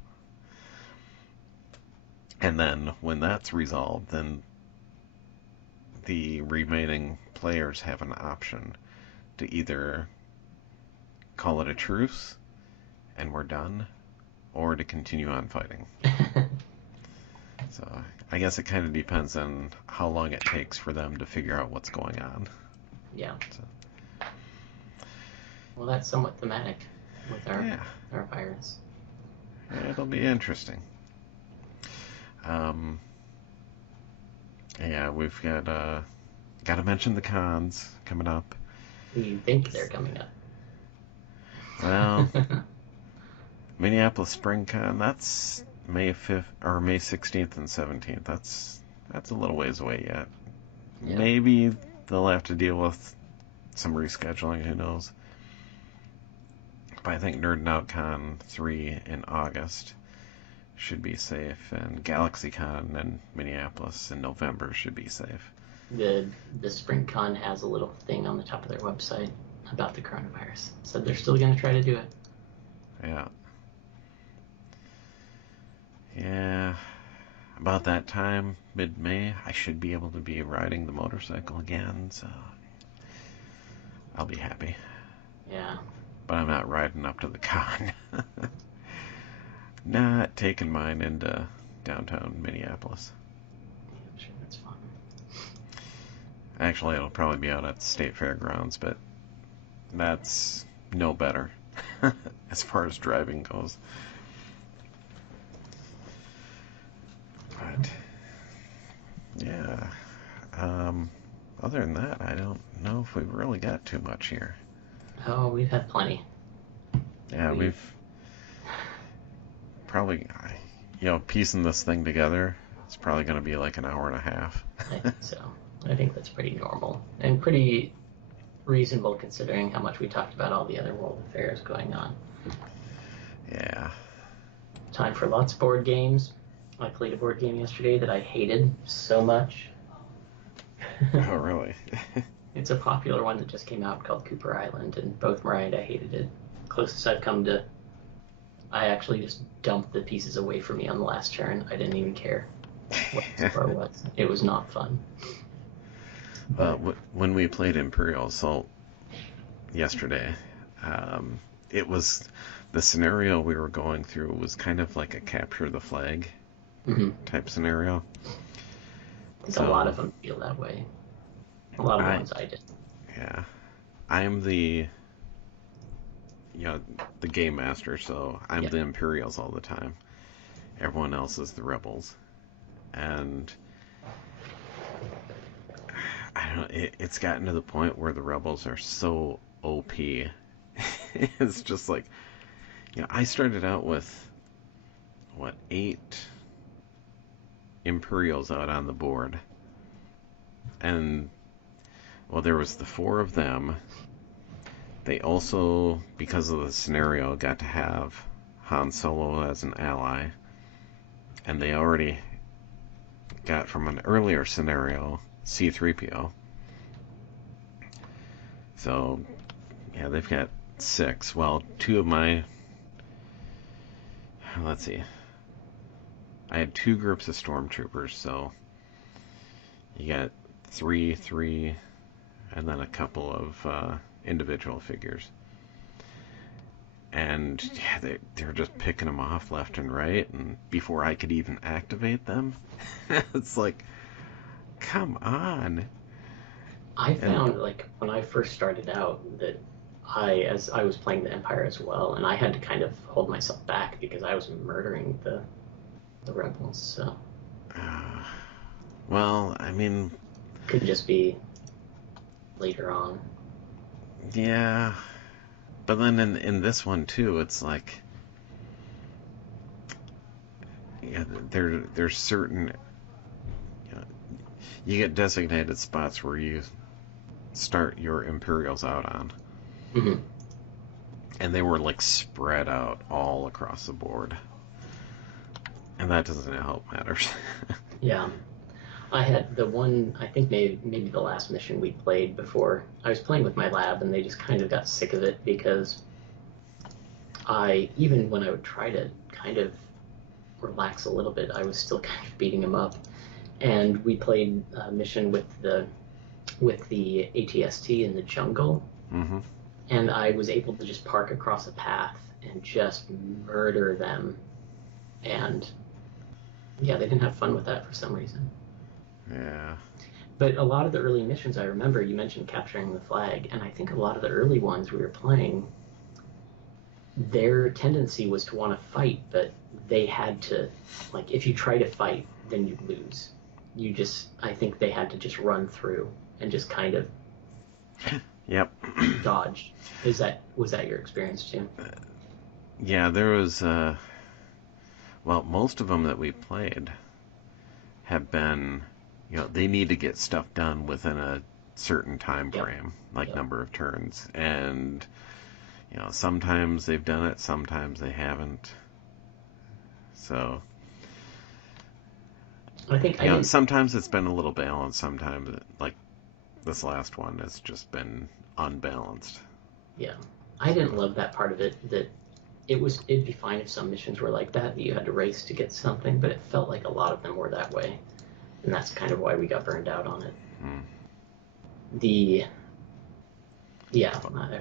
And then when that's resolved, then the remaining players have an option to either call it a truce and we're done, or to continue on fighting. So I guess it kind of depends on how long it takes for them to figure out what's going on. Yeah. So, Well, that's somewhat thematic with our yeah, virus. it'll be interesting. Yeah, we've got to mention the cons coming up. You think they're coming up? Well, Minneapolis Spring Con, that's May 5th or May 16th and 17th. That's a little ways away yet. Yeah. Maybe they'll have to deal with some rescheduling. Who knows? But I think Nerd Out Con 3 in August should be safe, and GalaxyCon in Minneapolis in November should be safe. The Spring Con has a little thing on the top of their website about the coronavirus. So they're still going to try to do it. Yeah. Yeah. About that time, mid-May, I should be able to be riding the motorcycle again, so I'll be happy. Yeah. But I'm not riding up to the con. Not taking mine into downtown Minneapolis. I'm sure that's fun. Actually, it'll probably be out at the State Fairgrounds, but that's no better as far as driving goes. But, yeah. Other than that, I don't know if we've really got too much here. Oh, we've had plenty. Yeah, we've probably, piecing this thing together, it's probably going to be like an hour and a half. I think so. I think that's pretty normal and pretty reasonable considering how much we talked about all the other world affairs going on. Yeah. Time for lots of board games. I played a board game yesterday that I hated so much. Oh, really? It's a popular one that just came out called Cooper Island, and both Mariah and I hated it. Closest I've come to... I actually just dumped the pieces away from me on the last turn. I didn't even care what the score was. It was not fun. When we played Imperial Assault yesterday, it was... The scenario we were going through was kind of like a capture the flag type scenario. I think a lot of them feel that way. A lot of the ones I did. Yeah. I'm the game master, so I'm the Imperials all the time. Everyone else is the Rebels. And I don't know, it's gotten to the point where the Rebels are so OP. It's just like, I started out with 8 Imperials out on the board. And there was the 4 of them. They also, because of the scenario, got to have Han Solo as an ally. And they already got from an earlier scenario C-3PO. So, they've got 6. Well, 2 of my... Let's see. I had 2 groups of stormtroopers, so you got 3, and then a couple of individual figures. And they're just picking them off left and right, and before I could even activate them, it's like, come on. I found, when I first started out, that I was playing the Empire as well, and I had to kind of hold myself back because I was murdering the Rebels, so... well, I mean... Could just be later on. Yeah. But then in this one, too, it's like... there's certain... you get designated spots where you start your Imperials out on. Mm-hmm. And they were, spread out all across the board. And that doesn't help matters. Yeah. I had the one, I think maybe the last mission we played before, I was playing with my lab and they just kind of got sick of it because even when I would try to kind of relax a little bit, I was still kind of beating them up. And we played a mission with the ATST in the jungle, Mm-hmm. and I was able to just park across a path and just murder them. And yeah, they didn't have fun with that for some reason. Yeah. But a lot of the early missions, I remember you mentioned capturing the flag, and I think a lot of the early ones we were playing, their tendency was to want to fight, but they had to, like, if you try to fight, then you'd lose. I think they had to just run through and just kind of Yep. dodge. Was that your experience too? Yeah, there was, well, most of them that we played have been, they need to get stuff done within a certain time frame, like number of turns. And, sometimes they've done it, sometimes they haven't. So, I think sometimes it's been a little balanced, sometimes, like this last one, has just been unbalanced. Yeah. I didn't love that part of it, that it'd be fine if some missions were like that you had to race to get something, but it felt like a lot of them were that way. And that's kind of why we got burned out on it.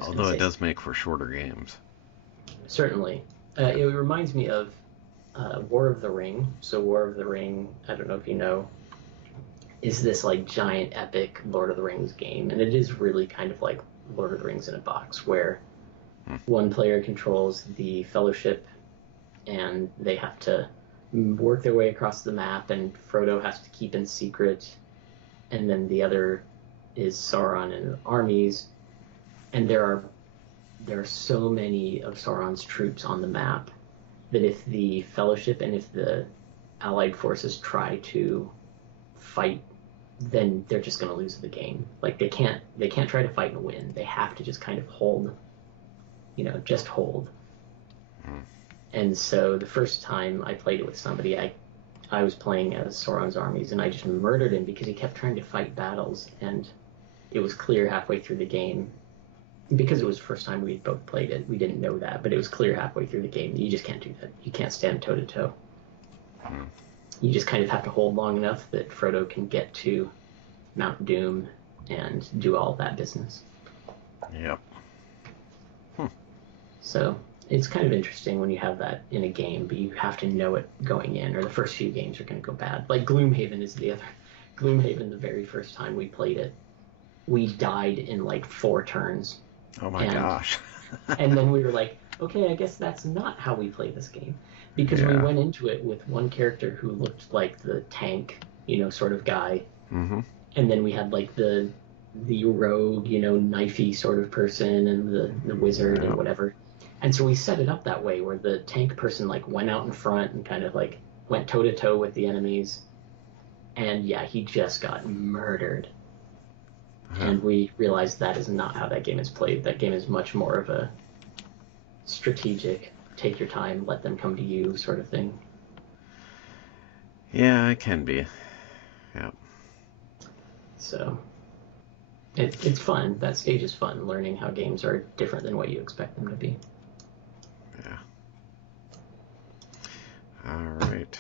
Although it does make for shorter games. Certainly. It reminds me of War of the Ring. So War of the Ring, I don't know if you know, is this like giant epic Lord of the Rings game. And it is really kind of like Lord of the Rings in a box, where one player controls the Fellowship and they have to work their way across the map, and Frodo has to keep in secret, and then the other is Sauron and armies, and there are so many of Sauron's troops on the map that if the Fellowship and if the Allied forces try to fight, then they're just going to lose the game. Like they can't try to fight and win. They have to just kind of hold, just hold. And so the first time I played it with somebody, I was playing as Sauron's armies, and I just murdered him because he kept trying to fight battles, and it was clear halfway through the game, because it was the first time we both played it, we didn't know that, but it was clear halfway through the game that you just can't do that. You can't stand toe-to-toe. You just kind of have to hold long enough that Frodo can get to Mount Doom and do all that business. Yep. So it's kind of interesting when you have that in a game, but you have to know it going in, or the first few games are going to go bad. Like Gloomhaven is the other. Gloomhaven, the very first time we played it, we died in like 4 turns. Oh my gosh. And then we were like, okay, I guess that's not how we play this game. Because we went into it with one character who looked like the tank, sort of guy. Mm-hmm. And then we had like the rogue, knifey sort of person, and the wizard and whatever. And so we set it up that way, where the tank person like went out in front and kind of like went toe to toe with the enemies. And yeah, he just got murdered. And we realized that is not how that game is played. That game is much more of a strategic, take your time, let them come to you sort of thing. Yeah, it can be. Yeah. So it's fun. That stage is fun, learning how games are different than what you expect them to be. Yeah. All right.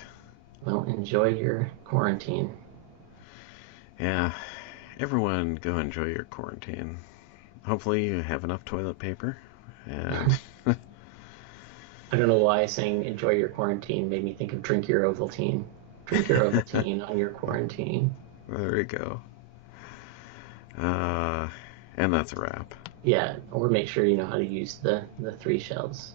Well, enjoy your quarantine. Yeah. Everyone go enjoy your quarantine. Hopefully you have enough toilet paper. And I don't know why saying enjoy your quarantine made me think of drink your Ovaltine. Drink your Ovaltine on your quarantine. There you go. And that's a wrap. Yeah, or make sure you know how to use the 3 shells.